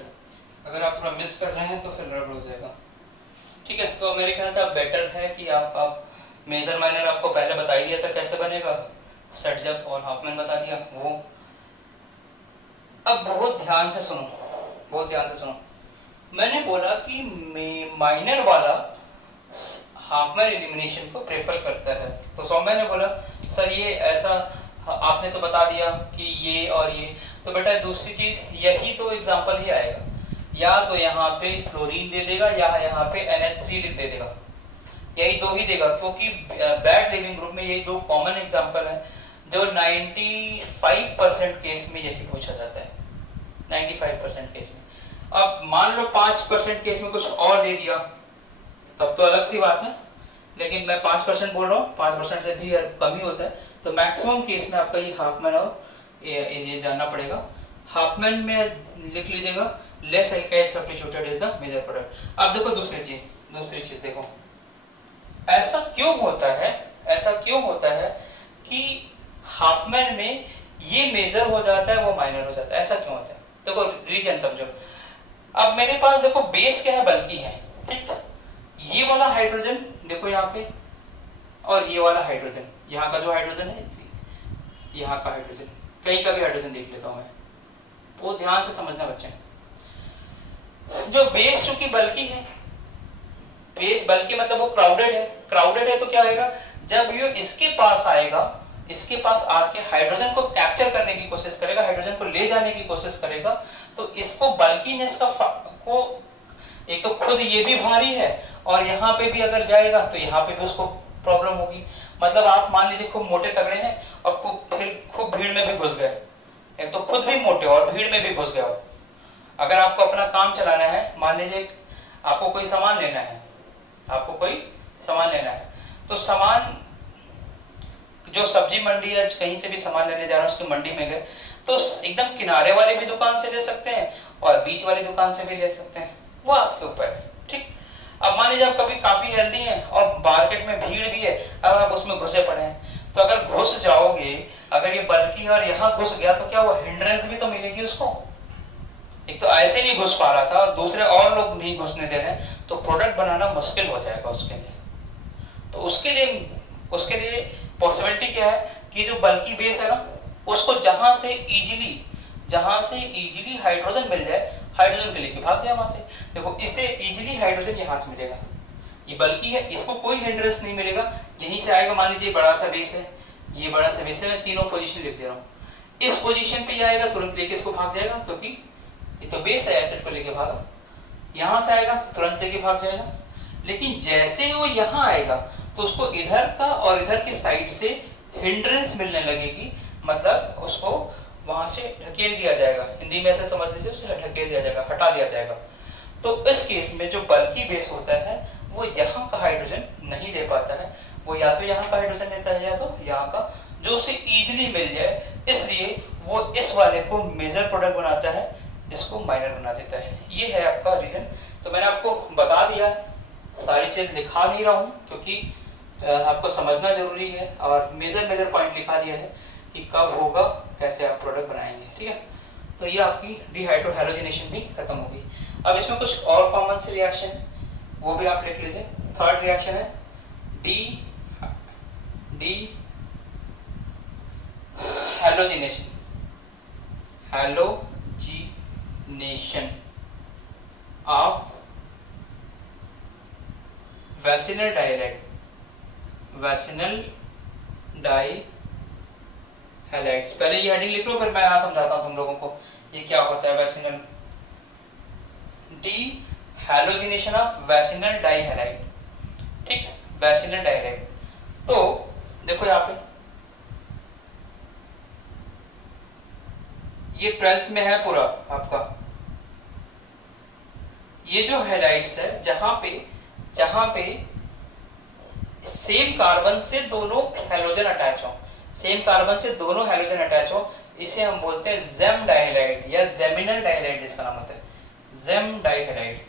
अगर आप थोड़ा मिस कर रहे हैं तो फिर गड़बड़ हो जाएगा, ठीक है। तो मेरे ख्याल से आप बेटर है कि आप मेजर माइनर आपको पहले बता ही दिया था कैसे बनेगा, सेट जब और हाफमैन बता दिया वो। अब बहुत ध्यान से सुनो, मैंने बोला कि माइनर वाला हाफमैन एलिमिनेशन को प्रेफर करता है। तो सौम्या ने बोला सर ये ऐसा आपने तो बता दिया कि ये और ये, तो बेटा दूसरी चीज यही तो एग्जांपल ही आएगा, या तो यहाँ पे फ्लोरीन दे देगा या यहाँ पे NH3 लिख दे देगा, यही दो ही देगा, क्योंकि बैड लिविंग ग्रुप में यही दो कॉमन एग्जांपल है जो 95% केस में यही पूछा जाता है, 95% केस में। अब मान लो 5% केस में कुछ और दे दिया तब तो अलग सी बात है, लेकिन मैं 5% बोल रहा हूँ, 5% से भी कम ही होता है। तो मैक्सिमम केस में आपका ये हाफमैन और ये जानना पड़ेगा। हाफमैन में लिख लीजिएगा less substituted is the major product. अब देखो दूसरी चीज देखो, ऐसा क्यों होता है कि हाफमैन में ये मेजर हो जाता है वो माइनर हो जाता है, ऐसा क्यों होता है? देखो रीजन समझो। अब मेरे पास देखो बेस क्या है, बल्कि है, ठीक। ये वाला हाइड्रोजन देखो यहाँ पे, और ये वाला हाइड्रोजन, यहाँ का जो हाइड्रोजन है, यहाँ का हाइड्रोजन, कहीं का भी हाइड्रोजन देख लेता हूं मैं, वो ध्यान से समझना बच्चे। जो बेस चूंकि बल्कि है, बेस बल्कि मतलब वो क्राउडेड है तो क्या आएगा, जब ये इसके पास आएगा, इसके पास आके हाइड्रोजन को कैप्चर करने की कोशिश करेगा, हाइड्रोजन को ले जाने की कोशिश करेगा, तो इसको बल्कीनेस को एक तो खुद ये भी भारी है और यहाँ पे भी अगर जाएगा तो यहाँ पे भी उसको प्रॉब्लम होगी। मतलब आप मान लीजिए खूब मोटे तगड़े हैं और खूब भीड़ में भी घुस गए, एक तो खुद भी मोटे और भीड़ में भी घुस गए हो। अगर आपको अपना काम चलाना है, मान लीजिए आपको कोई सामान लेना है, तो सामान जो सब्जी मंडी है कहीं से भी सामान लेने जा रहे हैं, उसकी मंडी में गए तो एकदम किनारे वाले भी दुकान से ले सकते हैं और बीच वाली दुकान से भी ले सकते हैं, वो आपके ऊपर है, ठीक। अब मान लीजिए आप कभी काफी हेल्दी हैं और मार्केट में भीड़ भी है, अब आप उसमें घुसे पड़े हैं, तो अगर घुस जाओगे, अगर ये बल्कि और यहाँ घुस गया तो क्या वो हिंड्रेंस भी तो मिलेगी उसको। एक तो ऐसे नहीं घुस पा रहा था और दूसरे और लोग नहीं घुसने दे रहे, तो प्रोडक्ट बनाना मुश्किल हो जाएगा उसके लिए। तो उसके लिए पॉसिबिलिटी क्या है कि जो बल्कि बेस है ना, उसको जहां से इजीली हाइड्रोजन मिल जाए, हाइड्रोजन के लेके भाग जाए वहां से। देखो इसे इजीली हाइड्रोजन यहां से मिलेगा, ये बल्कि है, इसको कोई हिंड्रेंस नहीं मिलेगा, यहीं से आएगा। मान लीजिए बड़ा सा बेस है, ये बड़ा सा बेस है, मैं तीनों पोजीशन लिख दे रहा हूँ, इस पोजीशन पे आएगा तुरंत लेके इसको भाग जाएगा, क्योंकि ये तो बेस है, एसिड को लेके भागा, यहां से आएगा तुरंत लेके भाग जाएगा। लेकिन जैसे वो यहां आएगा तो उसको इधर का और इधर के साइड से हिंड्रेंस मिलने लगेगी, मतलब उसको वहां से ढकेल दिया जाएगा, हिंदी में ऐसे समझ लीजिए, उसे ढकेल दिया जाएगा, हटा दिया जाएगा। तो इस केस में जो बल्कि बेस होता है वो यहाँ का हाइड्रोजन नहीं दे पाता है, वो या तो यहाँ का हाइड्रोजन देता है या तो यहाँ का, जो उसे इजीली मिल जाए, इसलिए वो इस वाले को मेजर प्रोडक्ट बनाता है, इसको माइनर बना देता है। ये है आपका रीजन। तो मैंने आपको बता दिया, सारी चीज लिखा नहीं रहा हूं क्योंकि आपको समझना जरूरी है, और मेजर पॉइंट लिखा दिया है कि कब होगा, कैसे आप प्रोडक्ट बनाएंगे, ठीक है। तो ये आपकी डिहाइड्रोहैलोजिनेशन भी खत्म होगी। अब इसमें कुछ और कॉमन से रिएक्शन है, वो भी आप लिख लीजिए। थर्ड रिएक्शन है हैलोजिनेशन ऑफ वैसिनल डाइहैलाइड्स। पहले ये हेडिंग लिख लो, फिर मैं यहां समझाता हूं तुम लोगों को ये क्या होता है वैसिनल। डी हैलोजिनेशन ऑफ वैसिनल डाइहैलाइड, ठीक, वैसिनल डाइहैलाइड। तो देखो यहाँ पे ये 12th में है पूरा आपका, ये जो हैलाइड्स है जहां पे सेम कार्बन से दोनों हैलोजन अटैच हो, सेम कार्बन से दोनों हैलोजन अटैच हो, इसे हम बोलते हैं जेम डाइहैलाइड या जेमिनल डाइहैलाइड, इसका नाम होता है जेम डाइहैलाइड।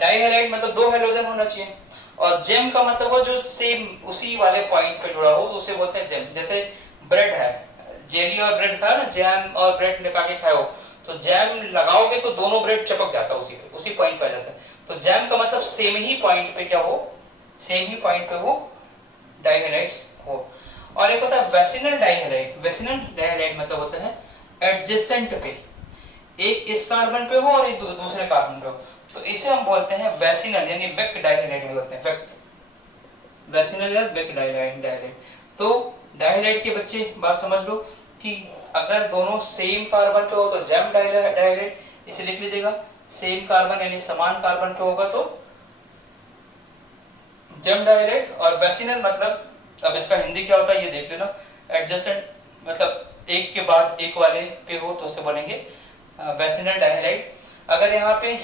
डाइहैलाइड मतलब दो हैलोजन होना चाहिए, और जेम का मतलब वो जो सेम उसी वाले पॉइंट पे जुड़ा हो उसे बोलते हैं जेम। जैसे ब्रेड है, जेली और ब्रेड था ना, जैम और ब्रेड लगा के खाओ, तो जैम लगाओगे तो दोनों ब्रेड चिपक जाता है उसी पॉइंट पे आ जाता है। तो जैम का मतलब सेम ही पॉइंट पे क्या हो, सेम ही पॉइंट पे वो डाइहैलाइड्स हो। और एक होता है वेसिनल डाइहैलाइड। वेसिनल डाइहैलाइड मतलब होता है एडजेसेंट पे, एक इस कार्बन पे हो और एक दूसरे कार्बन पे हो, तो इसे हम बोलते हैं वेसिनल, यानी वेक डाइहैलाइड भी बोलते हैं, वेक, वेसिनल या वेक डाइहैलाइड। तो डाइहैलाइड के बच्चे बात समझ लो कि अगर दोनों सेम कार्बन पे हो तो जेम डाइहैलाइड, इसे लिख लीजिएगा। सेम कार्बन यानी समान कार्बन पे होगा तो जेम डाइहैलाइड। और वेसिनल मतलब, अब इसका हिंदी क्या होता है ये देख लेना, एडजेसेंट मतलब एक के बाद एक वाले पे हो तो उसे बोलेंगे वेसिनल डाइहैलाइड। अगर यहाँ पे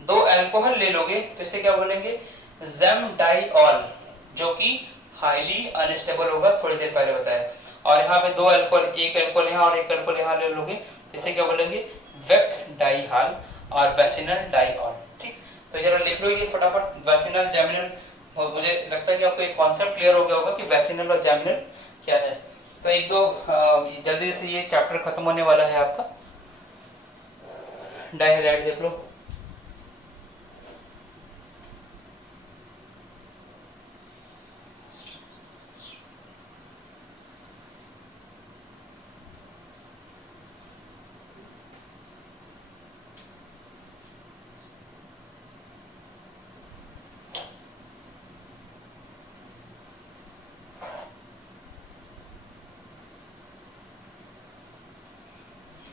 दो अल्कोहल ले लोगे तो इसे क्या बोलेंगे, जेम डाइऑल, जो कि हाईली अनस्टेबल होगा, थोड़ी देर पहले बताया। और यहाँ पे दो अल्कोहल, एक अल्कोहल यहाँ और एक अल्कोहल यहाँ ले लोगे तो इसे क्या बोलेंगे, वेक डाइहाल और वेसिनल डाइऑल, ठीक। तो जरा लिख लो ये फटाफट, वेसिनल जेमिनल। और मुझे लगता है कि आपको एक कॉन्सेप्ट क्लियर हो गया होगा कि वेसिनल और जेमिनल क्या है। तो एक दो जल्दी से ये चैप्टर खत्म होने वाला है आपका, डाइहैलाइड देख लो।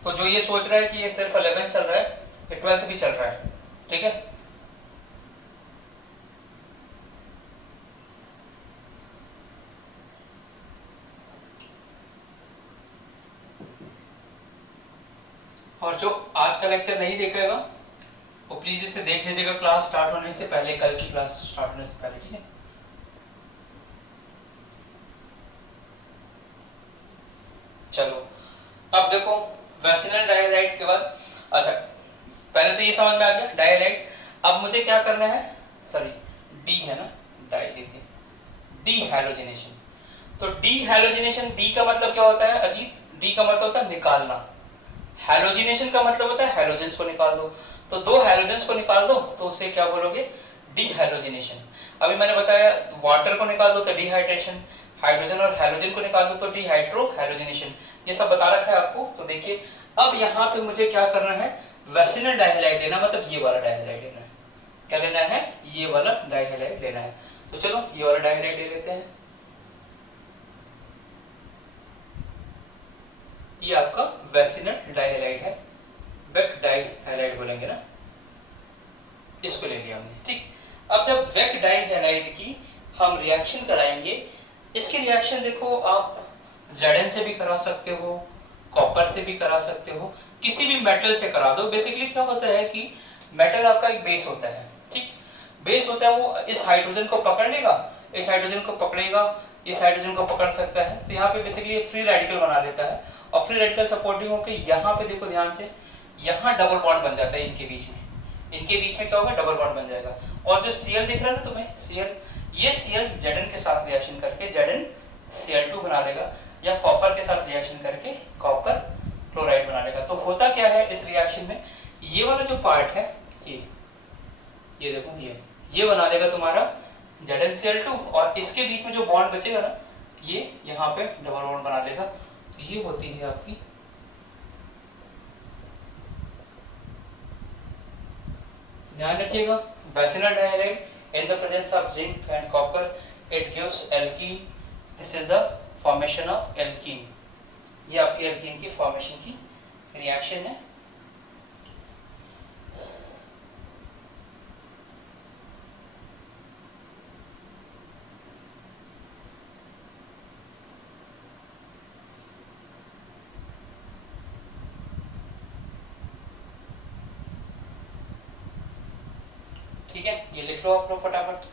तो जो ये सोच रहा है कि ये सिर्फ 11 चल रहा है, ये 12th भी चल रहा है, ठीक है। और जो आज का लेक्चर नहीं देखेगा वो प्लीज इसे देख लीजिएगा क्लास स्टार्ट होने से पहले, कल की क्लास स्टार्ट होने से पहले, ठीक है। चलो अब देखो वेसिनल डाइहैलाइड के बाद, अच्छा पहले तो ये समझ में आ गया डाइहैलाइड। अब मुझे क्या करना है, सॉरी डी है ना, डी हैलोजिनेशन। तो डी हैलोजिनेशन, डी का मतलब क्या होता है अजीत, डी का मतलब होता है निकालना, हैलोजिनेशन का मतलब होता है हैलोजेंस को निकाल दो। तो दो हैलोजेंस को निकाल दो तो उसे क्या बोलोगे, डी हैलोजिनेशन। अभी मैंने बताया वाटर को निकाल दो तो डिहाइड्रेशन, हाइड्रोजन और हैलोजन को निकाल दो तो डिहाइड्रो हैलोजिनेशन, ये सब बता रखा है आपको। तो देखिए अब यहाँ पे मुझे क्या करना है, वेसिनल डाइहैलाइड लेना, मतलब ये वाला डाइहैलाइड लेना है। क्या लेना है, ये वाला डाइहैलाइड लेना है। तो चलो ये वाला डाइहैलाइड ले लेते हैं, ये आपका वेसिनल डाइहैलाइड है, वेक डाइहैलाइड बोलेंगे ना, इसको ले लिया हमने, ठीक। अब जब वेक डाइहैलाइड की हम रिएक्शन कराएंगे, इसकी रिएक्शन देखो आप Zn से भी करा सकते हो, कॉपर से भी करा सकते हो, किसी भी मेटल से करा दो। बेसिकली क्या होता है कि मेटल आपका एक बेस होता है, ठीक, बेस होता है, वो इस हाइड्रोजन को पकड़ लेगा, इस हाइड्रोजन को पकड़ेगा, इस हाइड्रोजन को पकड़ सकता है। तो यहाँ पे बेसिकली फ्री रेडिकल बना देता है, और फ्री रेडिकल सपोर्टिंग होकर यहाँ पे देखो ध्यान से, यहाँ डबल बॉन्ड बन जाता है इनके बीच में, इनके बीच में क्या होगा, डबल बॉन्ड बन जाएगा। और जो Cl दिख रहा है ना तुम्हें, Cl, ये Cl Zn के साथ रिएक्शन करके Zn Cl2 बना देगा, या कॉपर के साथ रिएक्शन करके कॉपर क्लोराइड बना लेगा। तो होता क्या है इस रिएक्शन में, ये वाला जो पार्ट है ये देखो, ये बना देगा तुम्हारा ZnCl2, और इसके बीच में जो बॉन्ड बचेगा ना, ये यहाँ पे डबल बॉन्ड बना लेगा। तो ये होती है आपकी ध्यान रखिएगा, vicinal dihalide in the presence of zinc and copper it gives alkene, this is the formation of alkene. ये आपकी एल्कीन की फॉर्मेशन की रिएक्शन है, ठीक है, ये लिख लो आप लोग फटाफट।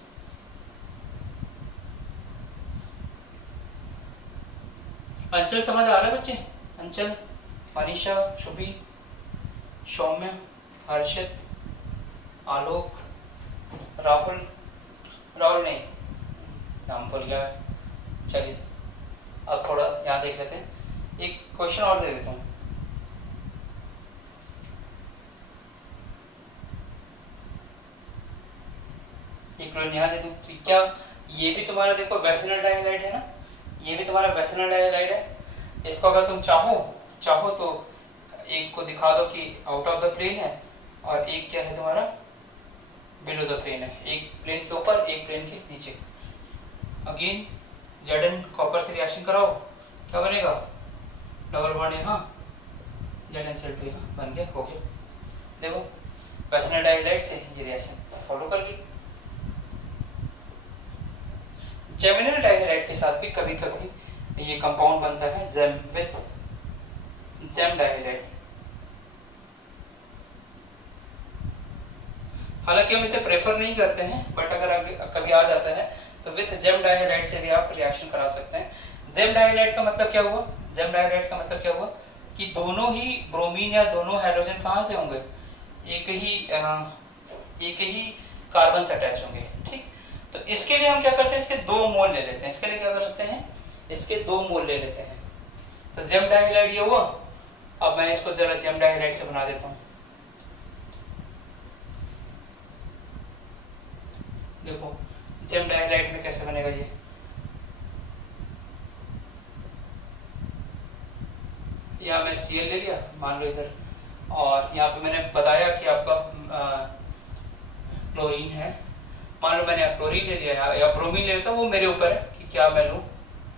अंचल समझ आ रहा है बच्चे? अंचल, मनीषा, शुभी, सौम्य, हर्षित, आलोक, राहुल, राहुल नहीं, नाम भूल गया। चलिए अब थोड़ा यहाँ देख लेते हैं, एक क्वेश्चन और दे देता हूँ। एक यहाँ दे दूँ, क्या ये भी तुम्हारा देखो वेसिनल डायलाइड है ना, ये भी तुम्हारा वेसिनल डायलाइड है। इसको अगर तुम चाहो तो एक को दिखा दो कि आउट ऑफ द प्लेन है, और एक क्या है तुम्हारा बिलो द प्लेन है, एक प्लेन के ऊपर एक प्लेन के नीचे। अगेन Zn कॉपर से रिएक्शन कराओ, क्या बनेगा? डबल बॉन्ड यहाँ, ZnCl2 यहाँ बन गया, हो गया। देखो वेसिनल डायलाइड से ये रिएक्शन फॉलो कर ली। जेमिनल डायलाइड के साथ भी कभी कभी ये कंपाउंड बनता है जेम विद जेम डायलाइड। हालांकि हम इसे प्रेफर नहीं करते हैं, बट अगर कभी आ जाता है तो विथ जेम डायलाइड से भी आप रिएक्शन करा सकते हैं। जेम डायलाइड का मतलब क्या हुआ? जेम डायलाइड का मतलब क्या हुआ कि दोनों ही ब्रोमीन या दोनों हाइड्रोजन कहां से होंगे? एक ही कार्बन से अटैच होंगे, ठीक। तो इसके लिए हम क्या करते हैं, इसके 2 मोल ले लेते हैं। इसके लिए क्या करते हैं, इसके 2 मोल ले लेते हैं। तो जेम डायलाइड ये हुआ। अब मैं इसको जरा जेम डायलाइड से बना देता हूं। देखो जेम डायलाइड में कैसे बनेगा ये, यहाँ मैं Cl ले लिया मान लो इधर, और यहाँ पे मैंने बताया कि आपका क्लोरीन है, मान लो मैंने क्लोरीन ले लिया या ब्रोमीन ले लेता हूँ, वो मेरे ऊपर है कि क्या मैं लूँ।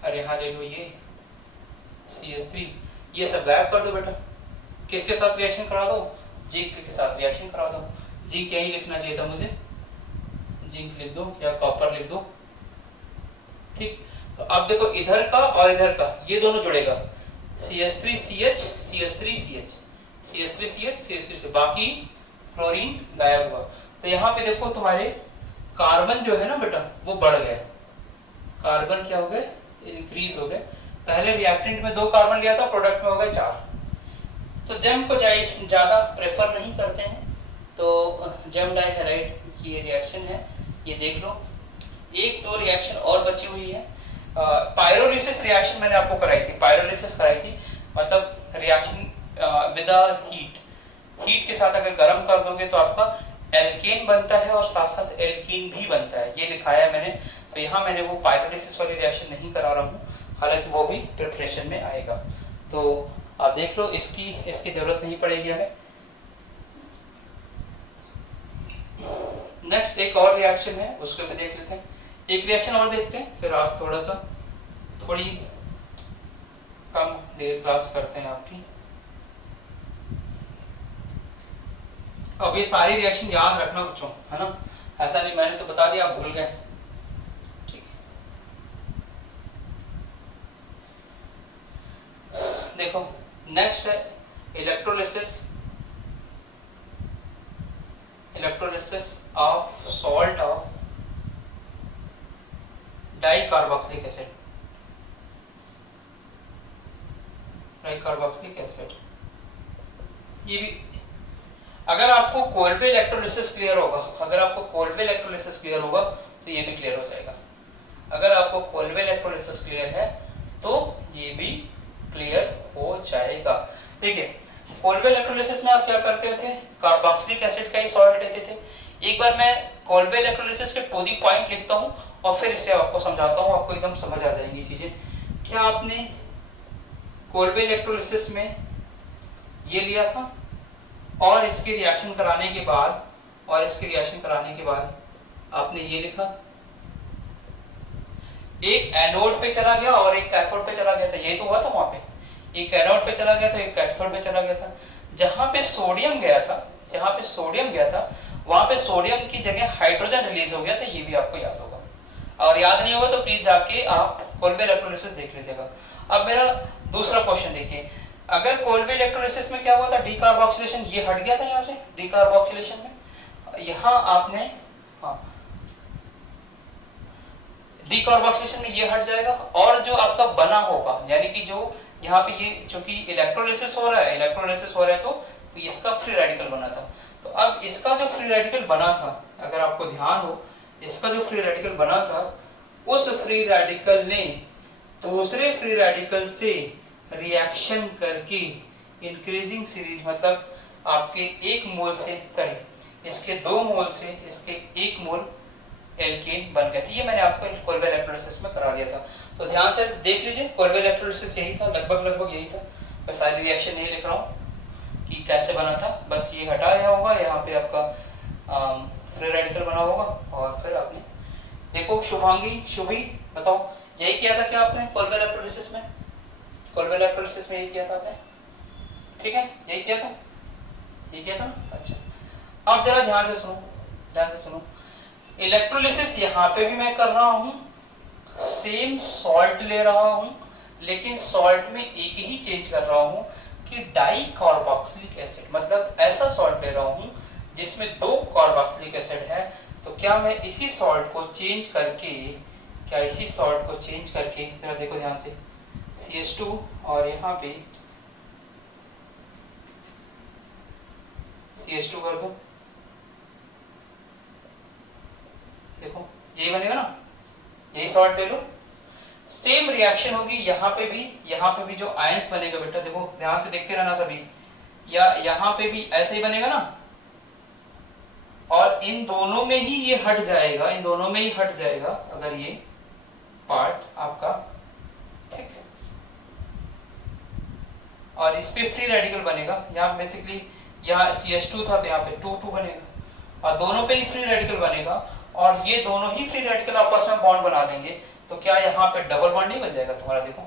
अरे यहाँ ले लो ये CH3, ये सब गायब कर दो बेटा। किसके साथ रिएक्शन करा दो? जिंक के साथ रिएक्शन करा दो। जिंक यही लिखना चाहिए था मुझे, जिंक लिख दो या कॉपर लिख दो, ठीक। तो अब देखो इधर का और इधर का ये दोनों जुड़ेगा, CH3CH CH3CH CH3CH CH3 से, बाकी क्लोरीन गायब हुआ। तो यहाँ पे देखो तुम्हारे कार्बन जो है ना बेटा वो बढ़ गया, कार्बन क्या हो गए, इंक्रीज हो गए। पहले रिएक्टेंट में 2 कार्बन लिया था, प्रोडक्ट में हो गए 4। तो जेम को ज्यादा प्रेफर नहीं करते हैं, तो जेम डाइहाइड की ये रिएक्शन है, ये देख लो। 1-2 रिएक्शन और बची हुई है। पायरोलिसिस रिएक्शन मैंने आपको कराई थी, पायरोलिसिस कराई थी, मतलब रिएक्शन विद हीट के साथ अगर गर्म कर दोगे तो आपका एल्केन बनता है और साथ साथ एल्कीन भी बनता है, ये लिखाया है मैंने। तो यहाँ मैंने वो पायरोलिसिस वाली रिएक्शन नहीं करा रहा हूँ, हालांकि वो भी प्रिपरेशन में आएगा। तो आप देख लो, इसकी जरूरत नहीं पड़ेगी हमें। नेक्स्ट एक और रिएक्शन है, उसको भी देख लेते हैं। एक रिएक्शन और देखते हैं, फिर आज थोड़ी कम देर क्लास करते हैं आपकी। अब ये सारी रिएक्शन याद रखना बच्चों, है ना, ऐसा नहीं मैंने तो बता दिया आप भूल गए, ठीक है। देखो नेक्स्ट है electrolysis of salt of dicarboxylic acid. Dicarboxylic acid ये भी, अगर आपको कोल्बे इलेक्ट्रोलिसिस क्लियर होगा, तो ये भी क्लियर हो जाएगा। अगर आपको कोल्बे इलेक्ट्रोलिसिस क्लियर है तो ये भी क्लियर हो जाएगा। देखिए कोल्बे इलेक्ट्रोलिसिस में आप क्या करते थे, कार्बोक्सिलिक एसिड का ही सॉल्ट लेते थे। एक बार मैं कोल्बे इलेक्ट्रोलिसिस के 2 पॉइंट लिखता हूं और फिर इसे आपको समझाता हूं, आपको एकदम समझ आ जाएंगी चीजें। क्या आपने कोल्बे इलेक्ट्रोलिसिस में ये लिया था और इसकी रिएक्शन कराने के बाद आपने ये लिखा, एक एनोड पे चला गया और एक कैथोड पे चला गया था, यही तो हुआ था वहां पे। एक एनोड पे चला गया था, एक कैथोड पे चला गया था। जहां पे सोडियम गया था वहां पे सोडियम की जगह हाइड्रोजन रिलीज हो गया था, ये भी आपको याद होगा। और याद नहीं होगा तो प्लीज जाके आप कोल्बे इलेक्ट्रोलिसिस देख लीजिएगा। अब मेरा दूसरा क्वेश्चन देखिए, अगर कोल्बे इलेक्ट्रोलिसिस में क्या हुआ था, डीकार्बोक्सिलेशन, ये हट गया था यहाँ से डीकार्बोक्सिलेशन में, यहाँ आपने हाँ, डीकार्बोक्सिलेशन में ये हट जाएगा, और जो आपका बना होगा, यानी कि जो यहाँ पे ये चूंकि इलेक्ट्रोलिसिस हो रहा है तो इसका फ्री रेडिकल बना था। तो अब इसका जो फ्री रेडिकल बना था, अगर आपको ध्यान हो, इसका जो फ्री रेडिकल बना था, उस फ्री रेडिकल ने दूसरे फ्री रेडिकल से रिएक्शन करके इंक्रीजिंग सीरीज, मतलब आपके 1 मोल से करीब इसके 2 मोल से इसके 1 मोल एल्केन बन गया था। ये मैंने आपको कोलवे इलेक्ट्रोलिसिस में करा दिया था। तो ध्यान से देख लीजिए, कोलवे इलेक्ट्रोलिसिस यही था, लगभग यही था। मैं सारी रिएक्शन नहीं लिख रहा हूँ कि कैसे बना था, बस ये हटाया होगा, यहाँ पे आपका फ्री रेडिकल बना होगा, और फिर आपने देखो शुभांगी, शुभी बताओ, यही किया था क्या आपने कोलवे इलेक्ट्रोलिसिस में? कोलवे इलेक्ट्रोलिसिस में यही किया था आपने, ठीक है, यही किया था, ये किया था। अच्छा, अब जरा ध्यान से सुनो, इलेक्ट्रोलिसिस यहाँ पे भी मैं कर रहा हूं, सेम सॉल्ट ले रहा हूं, लेकिन सॉल्ट में एक ही चेंज कर रहा हूं कि डाई कार्बोक्सिलिक एसिड, मतलब ऐसा सॉल्ट ले रहा हूं जिसमें 2 कार्बोक्सिलिक एसिड है। तो क्या मैं इसी सॉल्ट को चेंज करके, जरा देखो ध्यान से, CH2 और यहाँ पे CH2 कर दो, देखो यही बनेगा ना, यही सॉल्ट ले लो, सेम रिएक्शन होगी यहाँ पे भी जो आयंस बनेगा बेटा, देखो ध्यान से देखते रहना सभी, या यहाँ पे भी ऐसे ही बनेगा ना, और इन दोनों में ही ये हट जाएगा, अगर ये पार्ट आपका, ठीक है, और इस पे फ्री रेडिकल बनेगा, यहाँ बेसिकली यहाँ CH2 था तो यहाँ पे 2 बनेगा, और दोनों पे ही फ्री रेडिकल बनेगा, और ये दोनों ही फ्री रेडिकल आपस में बॉन्ड बना लेंगे, तो क्या यहाँ पे डबल बॉन्ड नहीं बन जाएगा तुम्हारा? देखो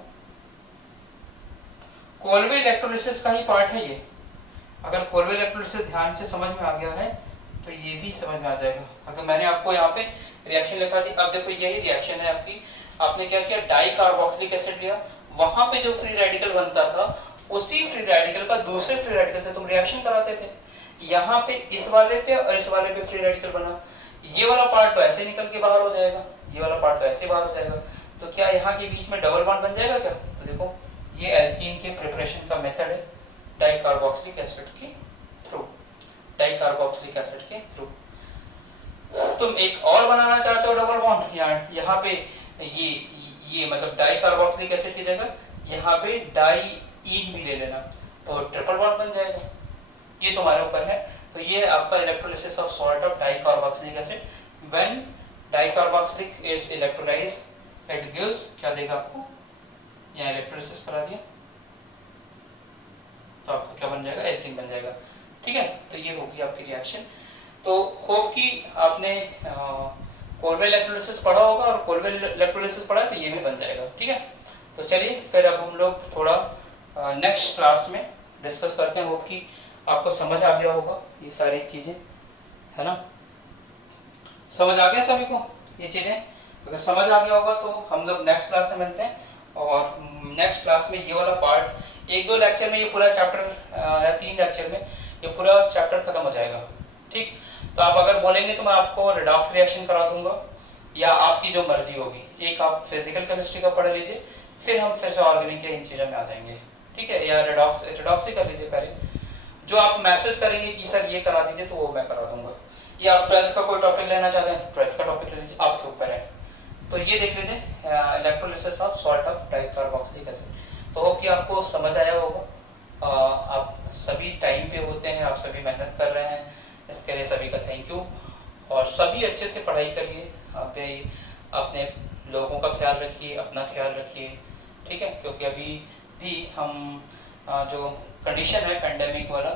कोलवे इलेक्ट्रोलिसिस का ही पार्ट है ये। अगर कोलवे इलेक्ट्रोलिसिस ध्यान से समझ में आ गया है तो ये भी समझ में आ जाएगा। अगर मैंने आपको यहाँ पे रिएक्शन लिखा दी, अब देखो यही रिएक्शन है आपकी, आपने क्या किया, डाई कार्बोक्सिलिक एसिड लिया, वहां पे जो फ्री रेडिकल बनता था उसी फ्री रेडिकल का दूसरे फ्री रेडिकल से तुम रिएक्शन कराते थे, यहाँ पे इस वाले पे और इस वाले पे फ्री रेडिकल बना, ये वाला पार्ट तो ऐसे निकल के बाहर हो जाएगा, ये वाला पार्ट तो ऐसे बाहर हो जाएगा, तो क्या यहाँ के बीच में डबल बॉन्ड बन जाएगा क्या? तो देखो ये एल्कीन के प्रिपरेशन का मेथड है, डाइकार्बोक्सिलिक एसिड के थ्रू। तुम एक और बनाना चाहते हो डबल बॉन्ड, यहाँ पे ये मतलब डाइकार्बोक्सिलिक एसिड की जगह यहाँ पे डाइईन भी ले लेना, तो ट्रिपल बॉन्ड बन जाएगा, ये तुम्हारे ऊपर है। तो ये आपका electrolysis of salt of dicarboxylic acid, when dicarboxylic is electrolysed it gives, क्या देगा आपको, यहाँ इलेक्ट्रोलिसिस करा दिया तो आपको क्या बन जाएगा, एल्कीन बन जाएगा, ठीक है। तो ये होगी आपकी रिएक्शन। तो होप कि आपने कोलवे इलेक्ट्रोलिसिस पढ़ा होगा, और कोलवे इलेक्ट्रोलिसिस पढ़ा तो ये भी बन जाएगा, ठीक है। तो चलिए फिर अब हम लोग थोड़ा नेक्स्ट क्लास में डिस्कस करते हैं। होप कि आपको समझ आ गया होगा ये सारी चीजें, है ना, समझ आ गया सभी को ये चीजें? अगर समझ आ गया होगा तो हम लोग नेक्स्ट क्लास में मिलते हैं, और नेक्स्ट क्लास में ये वाला पार्ट 1-2 लेक्चर में ये पूरा चैप्टर या 3 लेक्चर में ये पूरा चैप्टर खत्म हो जाएगा, ठीक। तो आप अगर बोलेंगे तो मैं आपको रिडॉक्स रिएक्शन करा दूंगा, या आपकी जो मर्जी होगी, एक आप फिजिकल केमिस्ट्री का पढ़ लीजिए, फिर हम फिर से ऑर्गेनिक या इन चीजों में आ जाएंगे, ठीक है, या रिडॉक्स ही कर लीजिए पहले। जो आप मैसेज करेंगे कि सर ये करा दीजिए तो वो मैं करा दूंगा, या आप 12th का कोई टॉपिक लेना चाहते हैं 12th का टॉपिक ले लीजिए, आपके ऊपर है। तो ये देख लीजिए electrolysis of salt of dicarboxylic acid. तो होप कि आपको समझ आया होगा। आप सभी टाइम पे होते हैं, आप सभी मेहनत कर रहे हैं, इसके लिए सभी का थैंक यू, और सभी अच्छे से पढ़ाई करिए, अपने लोगों का ख्याल रखिए, अपना ख्याल रखिए, ठीक है, क्योंकि अभी भी हम जो कंडीशन है पेंडेमिक वाला,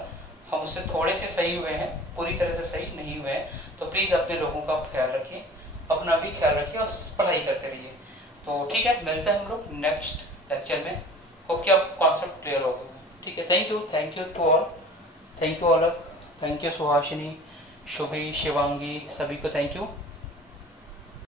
हम उससे थोड़े से सही हुए हैं, पूरी तरह से सही नहीं हुए हैं। तो प्लीज अपने लोगों का ख्याल रखिए, अपना भी ख्याल रखिए, और पढ़ाई करते रहिए। तो ठीक है, मिलते हैं हम लोग नेक्स्ट लेक्चर में। होप कि आप कॉन्सेप्ट क्लियर हो गए, ठीक है। Thank you to all, thank you all, thank you Suhasini, Shubhi, Shivangi, सभी को थैंक यू।